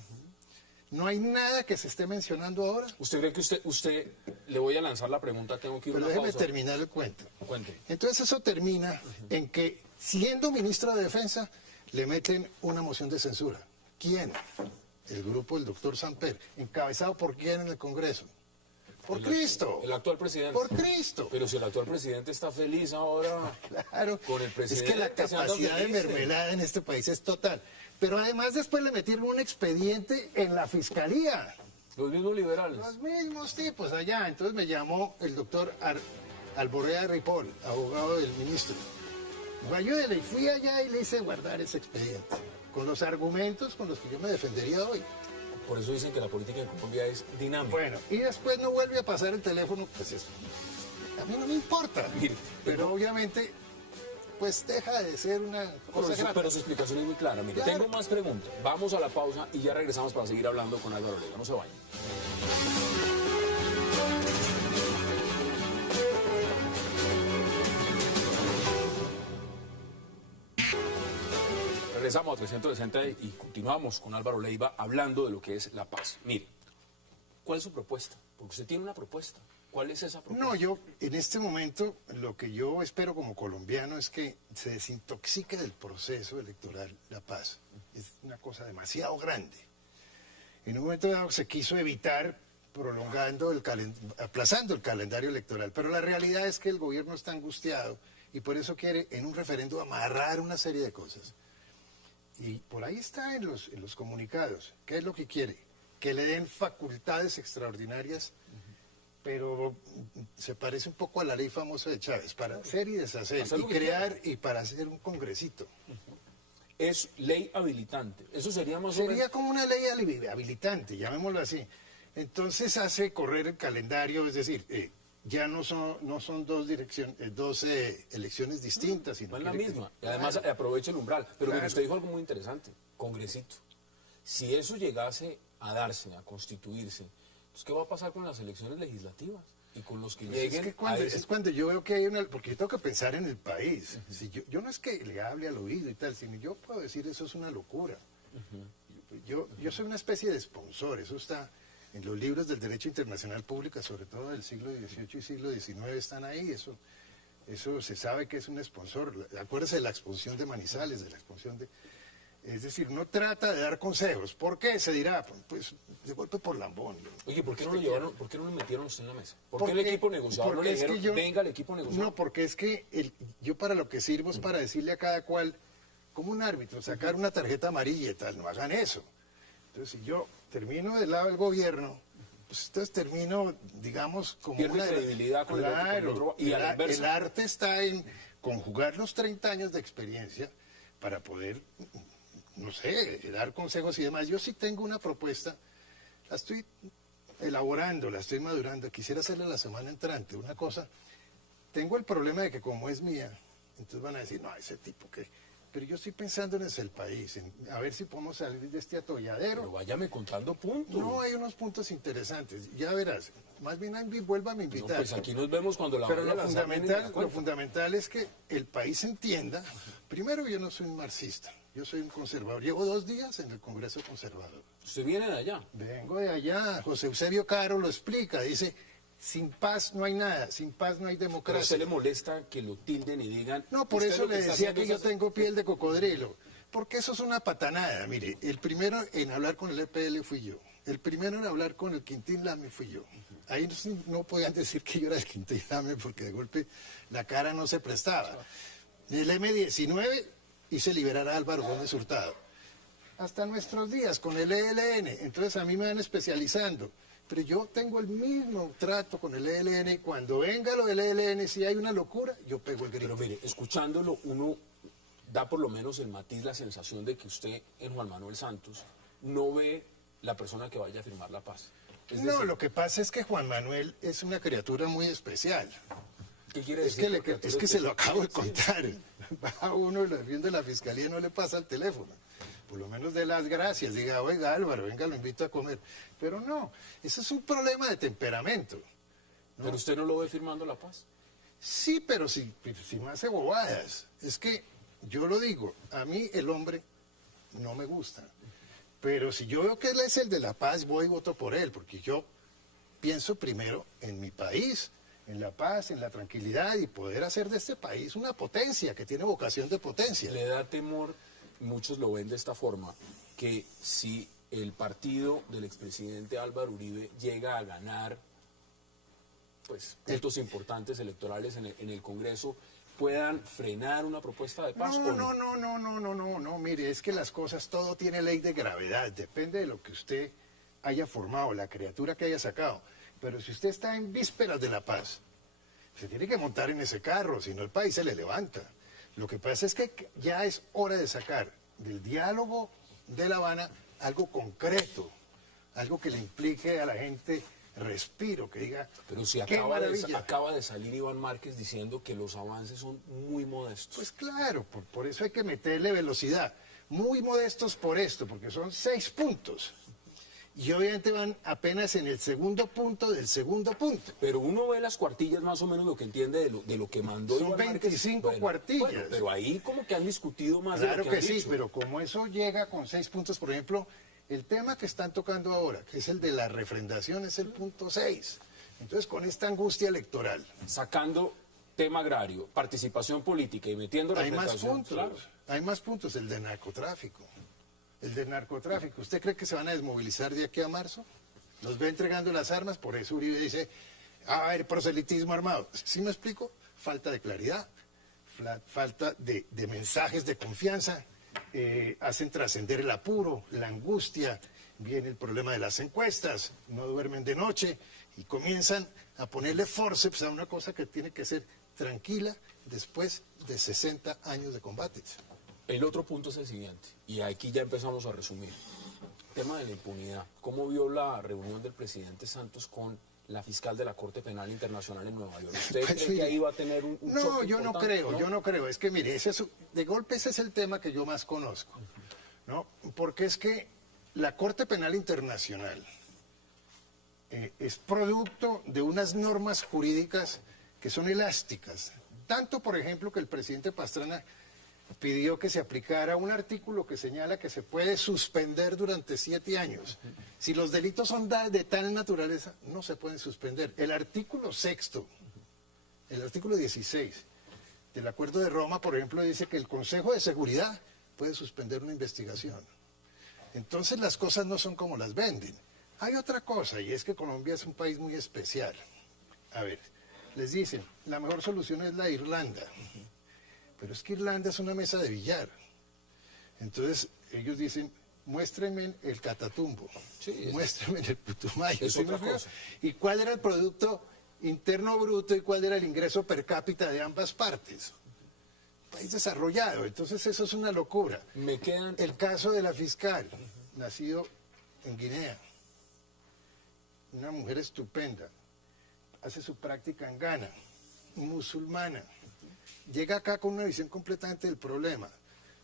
No hay nada que se esté mencionando ahora. ¿Usted cree que usted le voy a lanzar la pregunta, tengo que ir a una pausa? Pero déjeme terminar el cuento. Cuente. Entonces eso termina en que, siendo ministro de Defensa, le meten una moción de censura. ¿Quién? El grupo del doctor Samper. ¿Encabezado por quién en el Congreso? Por Cristo. El actual presidente. Por Cristo. Pero si el actual presidente está feliz ahora. Claro. Con el presidente. Es que la capacidad de mermelada en este país es total. Pero además después le metieron un expediente en la fiscalía. Los mismos liberales. Los mismos tipos allá. Entonces me llamó el doctor Alborrea Ripoll, abogado del ministro. Ayúdele, y fui allá y le hice guardar ese expediente. Con los argumentos con los que yo me defendería hoy. Por eso dicen que la política en Colombia es dinámica. Bueno, y después no vuelve a pasar el teléfono, pues eso. A mí no me importa. Pero obviamente, pues deja de ser una cosa grave. Pero su explicación es muy clara. Mire, claro. Tengo más preguntas. Vamos a la pausa y ya regresamos para seguir hablando con Álvaro Leiva. No se vayan. Regresamos a 360 y continuamos con Álvaro Leiva hablando de lo que es la paz. Mire, ¿cuál es su propuesta? Porque usted tiene una propuesta. ¿Cuál es esa propuesta? No, yo en este momento lo que yo espero como colombiano es que se desintoxique del proceso electoral la paz. Es una cosa demasiado grande. En un momento dado se quiso evitar aplazando el calendario electoral, pero la realidad es que el gobierno está angustiado y por eso quiere en un referendo amarrar una serie de cosas. Y por ahí está en los comunicados. ¿Qué es lo que quiere? Que le den facultades extraordinarias, pero se parece un poco a la ley famosa de Chávez, para hacer y deshacer, y crear y para hacer un congresito. Es ley habilitante. Eso sería más o menos... Sería como una ley habilitante, llamémoslo así. Entonces hace correr el calendario, es decir, ya no son dos elecciones distintas, sino no es la misma. Y además aprovecha el umbral. Pero mire, usted dijo algo muy interesante, congresito. Si eso llegase a darse, a constituirse, pues ¿qué va a pasar con las elecciones legislativas? Y con los que lleguen... Es cuando yo veo que hay una... Porque yo tengo que pensar en el país. Si yo no es que le hable al oído y tal, sino yo puedo decir eso es una locura. Yo soy una especie de sponsor, eso está... En los libros del derecho internacional público, sobre todo del siglo XVIII y siglo XIX, están ahí. Eso se sabe que es un sponsor. Acuérdese de la expulsión de Manizales, de la expulsión de... Es decir, no trata de dar consejos. ¿Por qué? Se dirá, pues, de golpe por lambón. Oye, ¿por qué no lo llevaron? ¿Por qué no lo metieron usted en la mesa? ¿Por qué el equipo negociador no le dijeron, venga el equipo negociador? No, porque es que yo para lo que sirvo es para decirle a cada cual, como un árbitro, sacar una tarjeta amarilla y tal, no hagan eso. Entonces, si yo termino del lado del gobierno, pues entonces termino, digamos, como pierde una... credibilidad con el otro, y el arte está en conjugar los 30 años de experiencia para poder no sé, dar consejos y demás. Yo sí tengo una propuesta, la estoy elaborando, la estoy madurando, quisiera hacerla la semana entrante. Una cosa, tengo el problema de que como es mía, entonces van a decir, no, ese tipo que... Pero yo estoy pensando en el país, en a ver si podemos salir de este atolladero. Pero váyame contando puntos. No, hay unos puntos interesantes, ya verás. Más bien, vuélvame a invitar. No, pues aquí nos vemos cuando la Pero vaya a lanzar, viene y me la lo cuenta. fundamental es que el país entienda. Primero, yo no soy un marxista, yo soy un conservador. Llevo 2 días en el Congreso Conservador. ¿Usted viene de allá? Vengo de allá. José Eusebio Caro lo explica. Dice, sin paz no hay nada, sin paz no hay ¿Pero a democracia. usted le molesta que lo tilden y digan... No, por usted eso lo que le está decía haciendo que es yo hacer- tengo piel de cocodrilo. Porque eso es una patanada. Mire, el primero en hablar con el EPL fui yo. El primero en hablar con el Quintín Lame fui yo. Ahí no podían decir que yo era el Quintín Lame porque de golpe la cara no se prestaba. En el M19 hice liberar a Álvaro Gómez Hurtado. Hasta nuestros días con el ELN. Entonces a mí me van especializando. Pero yo tengo el mismo trato con el ELN y cuando venga lo del ELN, si hay una locura, yo pego el grito. Pero mire, escuchándolo, uno da por lo menos el matiz, la sensación de que usted en Juan Manuel Santos no ve la persona que vaya a firmar la paz. Es No, decir, lo que pasa es que Juan Manuel es una criatura muy especial. ¿qué quiere Es decir? que, por criatura es que se lo especial? acabo de contar. Va uno y lo defiende la fiscalía y no le pasa el teléfono. Por lo menos dé las gracias. Diga, oiga Álvaro, venga, lo invito a comer. Pero no, ese es un problema de temperamento. Pero usted no lo ve firmando la paz. Sí, pero si me hace bobadas. Es que yo lo digo, a mí el hombre no me gusta. Pero si yo veo que él es el de la paz, voy y voto por él, porque yo pienso primero en mi país, en la paz, en la tranquilidad y poder hacer de este país una potencia que tiene vocación de potencia. Le da temor, muchos lo ven de esta forma, que si el partido del expresidente Álvaro Uribe llega a ganar pues puntos importantes electorales en el Congreso, puedan frenar una propuesta de paz. ¿o No, mire, es que las cosas, todo tiene ley de gravedad, depende de lo que usted haya formado, la criatura que haya sacado. Pero si usted está en vísperas de la paz, se tiene que montar en ese carro, si no el país se le levanta. Lo que pasa es que ya es hora de sacar del diálogo de La Habana algo concreto, algo que le implique a la gente respiro, que diga, Pero si qué maravilla. acaba de salir Iván Márquez diciendo que los avances son muy modestos. Pues claro, por eso hay que meterle velocidad. Muy modestos por esto, porque son 6 puntos. Y obviamente van apenas en el segundo punto del segundo punto. Pero uno ve las cuartillas más o menos lo que entiende de lo que mandó Son Iván Márquez. 25 cuartillas. Bueno, pero ahí como que han discutido más de Claro lo que, que han sí, dicho. pero como eso llega con 6 puntos, por ejemplo, el tema que están tocando ahora, que es el de la refrendación, es el punto 6. Entonces, con esta angustia electoral, Sacando tema agrario, participación política y metiendo hay más representación, puntos. claro. Hay más puntos, el de narcotráfico. El de narcotráfico. ¿Usted cree que se van a desmovilizar de aquí a marzo? Los ve entregando las armas, por eso Uribe dice, el proselitismo armado. ¿Sí me explico? Falta de claridad, falta de mensajes de confianza, hacen trascender el apuro, la angustia, viene el problema de las encuestas, no duermen de noche y comienzan a ponerle forceps a una cosa que tiene que ser tranquila después de 60 años de combates. El otro punto es el siguiente, y aquí ya empezamos a resumir. Tema de la impunidad. ¿Cómo vio la reunión del presidente Santos con la fiscal de la Corte Penal Internacional en Nueva York? ¿Usted Pues cree mire, que ahí va a tener un No, choque yo no importante? creo, yo no creo. Es que mire, de golpe ese es el tema que yo más conozco, ¿no? Porque es que la Corte Penal Internacional es producto de unas normas jurídicas que son elásticas. Tanto, por ejemplo, que el presidente Pastrana pidió que se aplicara un artículo que señala que se puede suspender durante 7 años. Si los delitos son de tal naturaleza, no se pueden suspender. El artículo 6º, el artículo 16 del Acuerdo de Roma, por ejemplo, dice que el Consejo de Seguridad puede suspender una investigación. Entonces las cosas no son como las venden. Hay otra cosa, y es que Colombia es un país muy especial. A ver, les dicen, la mejor solución es la Irlanda. Pero es que Irlanda es una mesa de billar. Entonces ellos dicen, muéstrenme el Catatumbo, muéstrenme el Putumayo. Es ¿sí otra me explico? cosa. ¿Y cuál era el Producto Interno Bruto y cuál era el ingreso per cápita de ambas partes? país desarrollado. Entonces eso es una locura. Me quedan... El caso de la fiscal, nacido en Guinea, una mujer estupenda, hace su práctica en Ghana, musulmana, llega acá con una visión completamente del problema.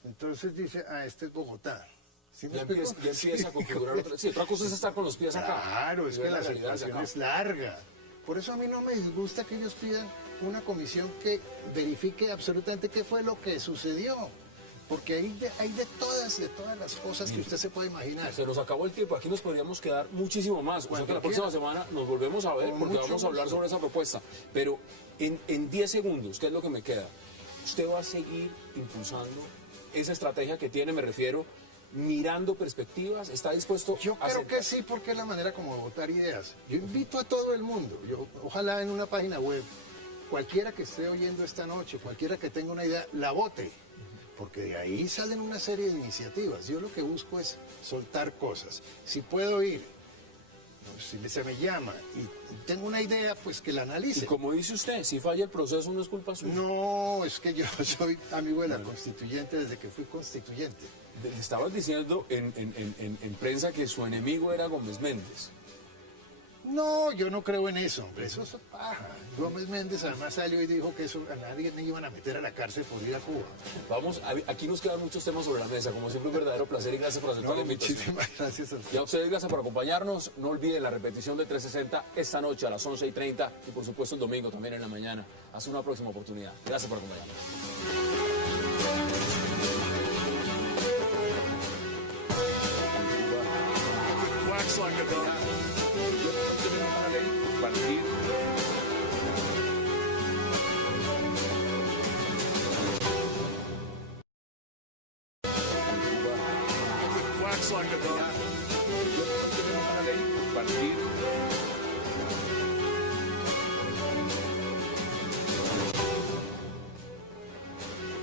Entonces dice, este es Bogotá. ¿Sí ya empieza a configurar otra... Sí, otra cosa es estar con los pies acá. Claro, es que la realidad situación es larga. Por eso a mí no me disgusta que ellos pidan una comisión que verifique absolutamente qué fue lo que sucedió. Porque hay de todas las cosas que usted se puede imaginar. Se nos acabó el tiempo, aquí nos podríamos quedar muchísimo más. O sea que la próxima semana nos volvemos a ver porque vamos a hablar sobre esa propuesta. Pero en 10 segundos, ¿qué es lo que me queda? ¿Usted va a seguir impulsando esa estrategia que tiene, me refiero, mirando perspectivas? ¿Está dispuesto Yo creo que sí, porque es la manera como de votar ideas. Yo invito a todo el mundo, ojalá en una página web, cualquiera que esté oyendo esta noche, cualquiera que tenga una idea, la vote. Porque de ahí salen una serie de iniciativas. Yo lo que busco es soltar cosas. Si puedo ir, si se me llama y tengo una idea, pues que la analice. Y como dice usted, si falla el proceso no es culpa suya. No, es que yo soy amigo de la constituyente desde que fui constituyente. Le estabas diciendo en prensa que su enemigo era Gómez Méndez. No, yo no creo en eso, hombre, eso es paja. Gómez Méndez además salió y dijo que eso a nadie le iban a meter a la cárcel por ir a Cuba. Vamos, aquí nos quedan muchos temas sobre la mesa, como siempre un verdadero placer y gracias por aceptar la invitación. Muchísimas gracias a usted. Y a ustedes gracias por acompañarnos, no olviden la repetición de 360 esta noche a las 11:30 y por supuesto el domingo también en la mañana. Hasta una próxima oportunidad. Gracias por acompañarnos. Wax like a dog. Wax like a dog.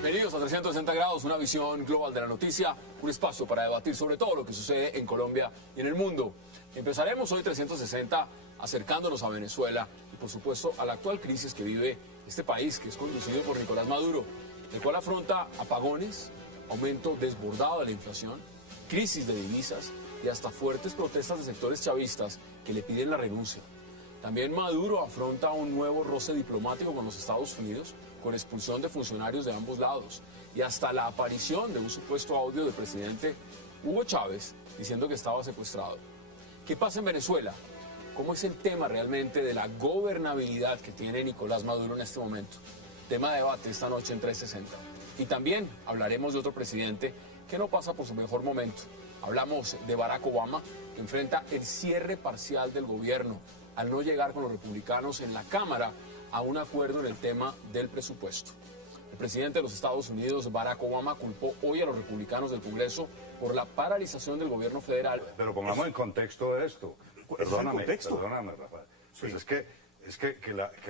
Bienvenidos a 360 grados, una visión global de la noticia, un espacio para debatir sobre todo lo que sucede en Colombia y en el mundo. Empezaremos hoy 360 acercándonos a Venezuela y por supuesto a la actual crisis que vive este país que es conducido por Nicolás Maduro, el cual afronta apagones, aumento desbordado de la inflación, crisis de divisas y hasta fuertes protestas de sectores chavistas que le piden la renuncia. También Maduro afronta un nuevo roce diplomático con los Estados Unidos, con expulsión de funcionarios de ambos lados y hasta la aparición de un supuesto audio del presidente Hugo Chávez diciendo que estaba secuestrado. ¿Qué pasa en Venezuela? ¿Cómo es el tema realmente de la gobernabilidad que tiene Nicolás Maduro en este momento? Tema de debate esta noche en 360. Y también hablaremos de otro presidente que no pasa por su mejor momento. Hablamos de Barack Obama, que enfrenta el cierre parcial del gobierno al no llegar con los republicanos en la Cámara a un acuerdo en el tema del presupuesto. El presidente de los Estados Unidos, Barack Obama, culpó hoy a los republicanos del Congreso por la paralización del gobierno federal. Pero pongamos en contexto esto. Perdóname, Rafael. Pues es que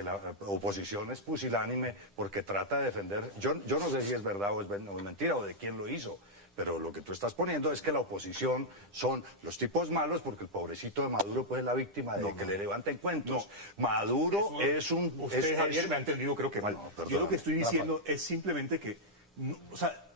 la oposición es pusilánime porque trata de defender... Yo no sé si es verdad o es mentira o de quién lo hizo. Pero lo que tú estás poniendo es que la oposición son los tipos malos porque el pobrecito de Maduro pues es la víctima de que le levanten cuentos. Maduro es un... Usted, Javier, me ha entendido creo que mal. Yo lo que estoy diciendo es simplemente que, o sea,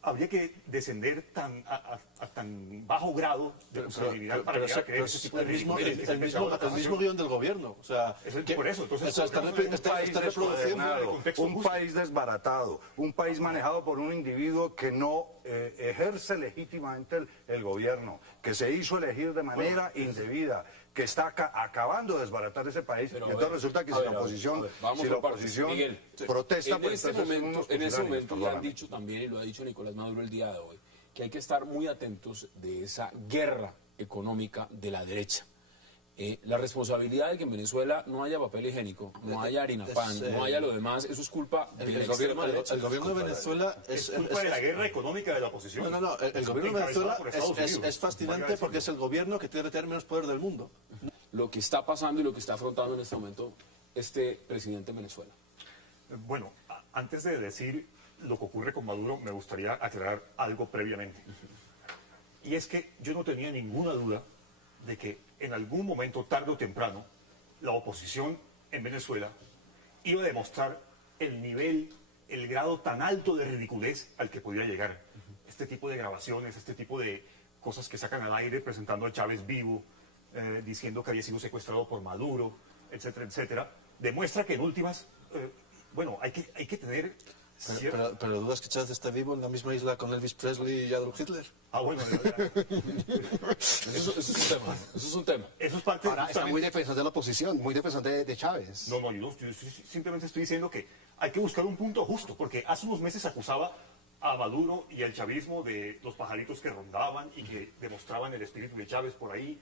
habría que descender a tan bajo grado de responsabilidad para llegar a creer ese tipo de el mismo guión del gobierno. O sea, por eso, entonces, está reproduciendo un país desbaratado, un país manejado por un individuo que no ejerce legítimamente el gobierno, que se hizo elegir de manera indebida, que está acabando de desbaratar ese país. Pero, entonces resulta que si la oposición Miguel, protesta... En ese momento le han dicho también, y lo ha dicho Nicolás Maduro el día de hoy, que hay que estar muy atentos de esa guerra económica de la derecha. La responsabilidad de que en Venezuela no haya papel higiénico, no haya harina pan, no haya lo demás, eso es culpa del gobierno de derecha. El gobierno de Venezuela es culpa de la guerra económica de la oposición. No, el gobierno de Venezuela es fascinante porque es el gobierno que tiene menos poder del mundo. Lo que está pasando y lo que está afrontando en este momento este presidente de Venezuela. Bueno, antes de decir lo que ocurre con Maduro, me gustaría aclarar algo previamente. Y es que yo no tenía ninguna duda de que en algún momento, tarde o temprano, la oposición en Venezuela iba a demostrar el nivel el grado tan alto de ridiculez al que podía llegar. Este tipo de grabaciones, este tipo de cosas que sacan al aire presentando a Chávez vivo, diciendo que había sido secuestrado por Maduro, etcétera, etcétera, demuestra que en últimas, bueno, hay que tener... Pero dudas que Chávez está vivo en la misma isla con Elvis Presley y Adolf Hitler. Ah, bueno, Eso es un tema. Eso es un tema. Eso es parte Ahora está muy defensor de la oposición, muy defensor de Chávez. No, yo simplemente estoy diciendo que hay que buscar un punto justo, porque hace unos meses acusaba a Maduro y al chavismo de los pajaritos que rondaban y que demostraban el espíritu de Chávez por ahí,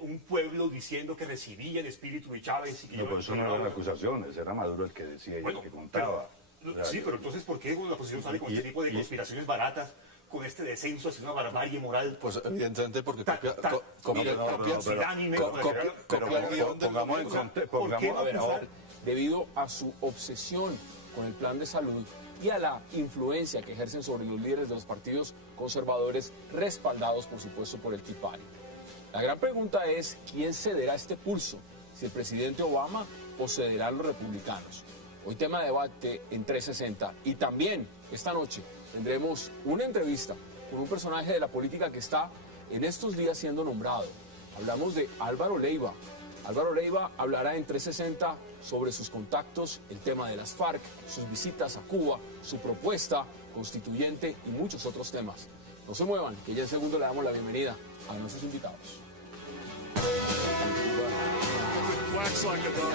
un pueblo diciendo que recibía el espíritu de Chávez. Y No, pues eso no eran acusaciones, era Maduro el que decía y el que contaba. Sí, pero entonces, ¿por qué la oposición sale con este tipo de conspiraciones baratas, con este descenso hacia una barbarie moral? Pues evidentemente porque pongamos en contexto. A ver, ahora, debido a su obsesión con el plan de salud y a la influencia que ejercen sobre los líderes de los partidos conservadores, respaldados, por supuesto, por el Tea Party. La gran pregunta es, ¿quién cederá este pulso? ¿Si el presidente Obama o cederán los republicanos? Hoy tema de debate en 360 y también esta noche tendremos una entrevista con un personaje de la política que está en estos días siendo nombrado. Hablamos de Álvaro Leiva. Álvaro Leiva hablará en 360 sobre sus contactos, el tema de las FARC, sus visitas a Cuba, su propuesta constituyente y muchos otros temas. No se muevan, que ya en segundo le damos la bienvenida a nuestros invitados. Wax like a dog.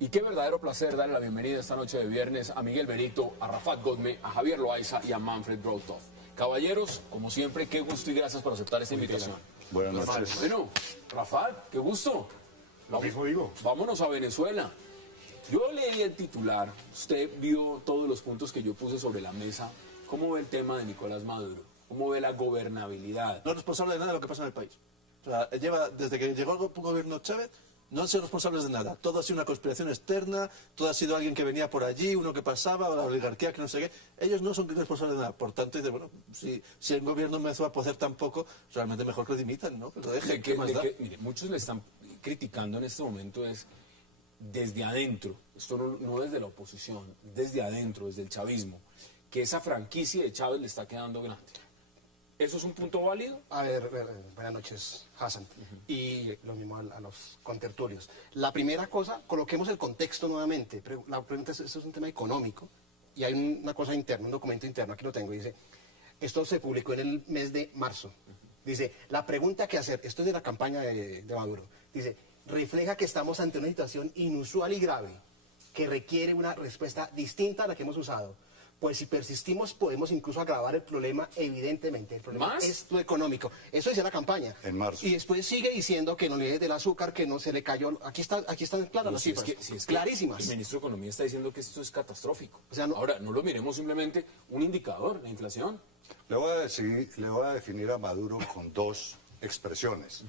Y qué verdadero placer darle la bienvenida esta noche de viernes a Miguel Benito, a Rafat Godme, a Javier Loaiza y a Manfred Brotoff. Caballeros, como siempre, qué gusto y gracias por aceptar esta invitación. Buenas noches. Bueno, Rafat, qué gusto. Lo mismo digo. Vámonos a Venezuela. Yo leí el titular, usted vio todos los puntos que yo puse sobre la mesa. ¿Cómo ve el tema de Nicolás Maduro? ¿Cómo ve la gobernabilidad? No es responsable de nada de lo que pasa en el país. O sea, desde que llegó el gobierno Chávez, no han sido responsables de nada. Todo ha sido una conspiración externa, todo ha sido alguien que venía por allí, uno que pasaba, la oligarquía que no sé qué. Ellos no son responsables de nada. Por tanto, dice, bueno, si el gobierno me va a poder tan poco, realmente mejor que lo dimitan, ¿no? Que lo dejen, ¿qué más da? Mire, muchos le están criticando en este momento es desde adentro, esto no desde la oposición, desde adentro, desde el chavismo, que esa franquicia de Chávez le está quedando grande. ¿Eso es un punto válido? A ver, buenas noches, Hassan. Y lo mismo a los contertulios. La primera cosa, coloquemos el contexto nuevamente. La pregunta es, esto es un tema económico y hay una cosa interna, un documento interno, aquí lo tengo, dice, esto se publicó en el mes de marzo. Dice, la pregunta que hacer, esto es de la campaña de Maduro, dice, refleja que estamos ante una situación inusual y grave que requiere una respuesta distinta a la que hemos usado. Pues si persistimos podemos incluso agravar el problema, evidentemente. El problema es lo económico. Eso decía la campaña. En marzo. Y después sigue diciendo que en los niveles del azúcar, que no se le cayó... Aquí están claras las cifras, clarísimas. El ministro de Economía está diciendo que esto es catastrófico. O sea, ahora, no lo miremos simplemente un indicador, la inflación. Le voy a definir a Maduro con dos expresiones.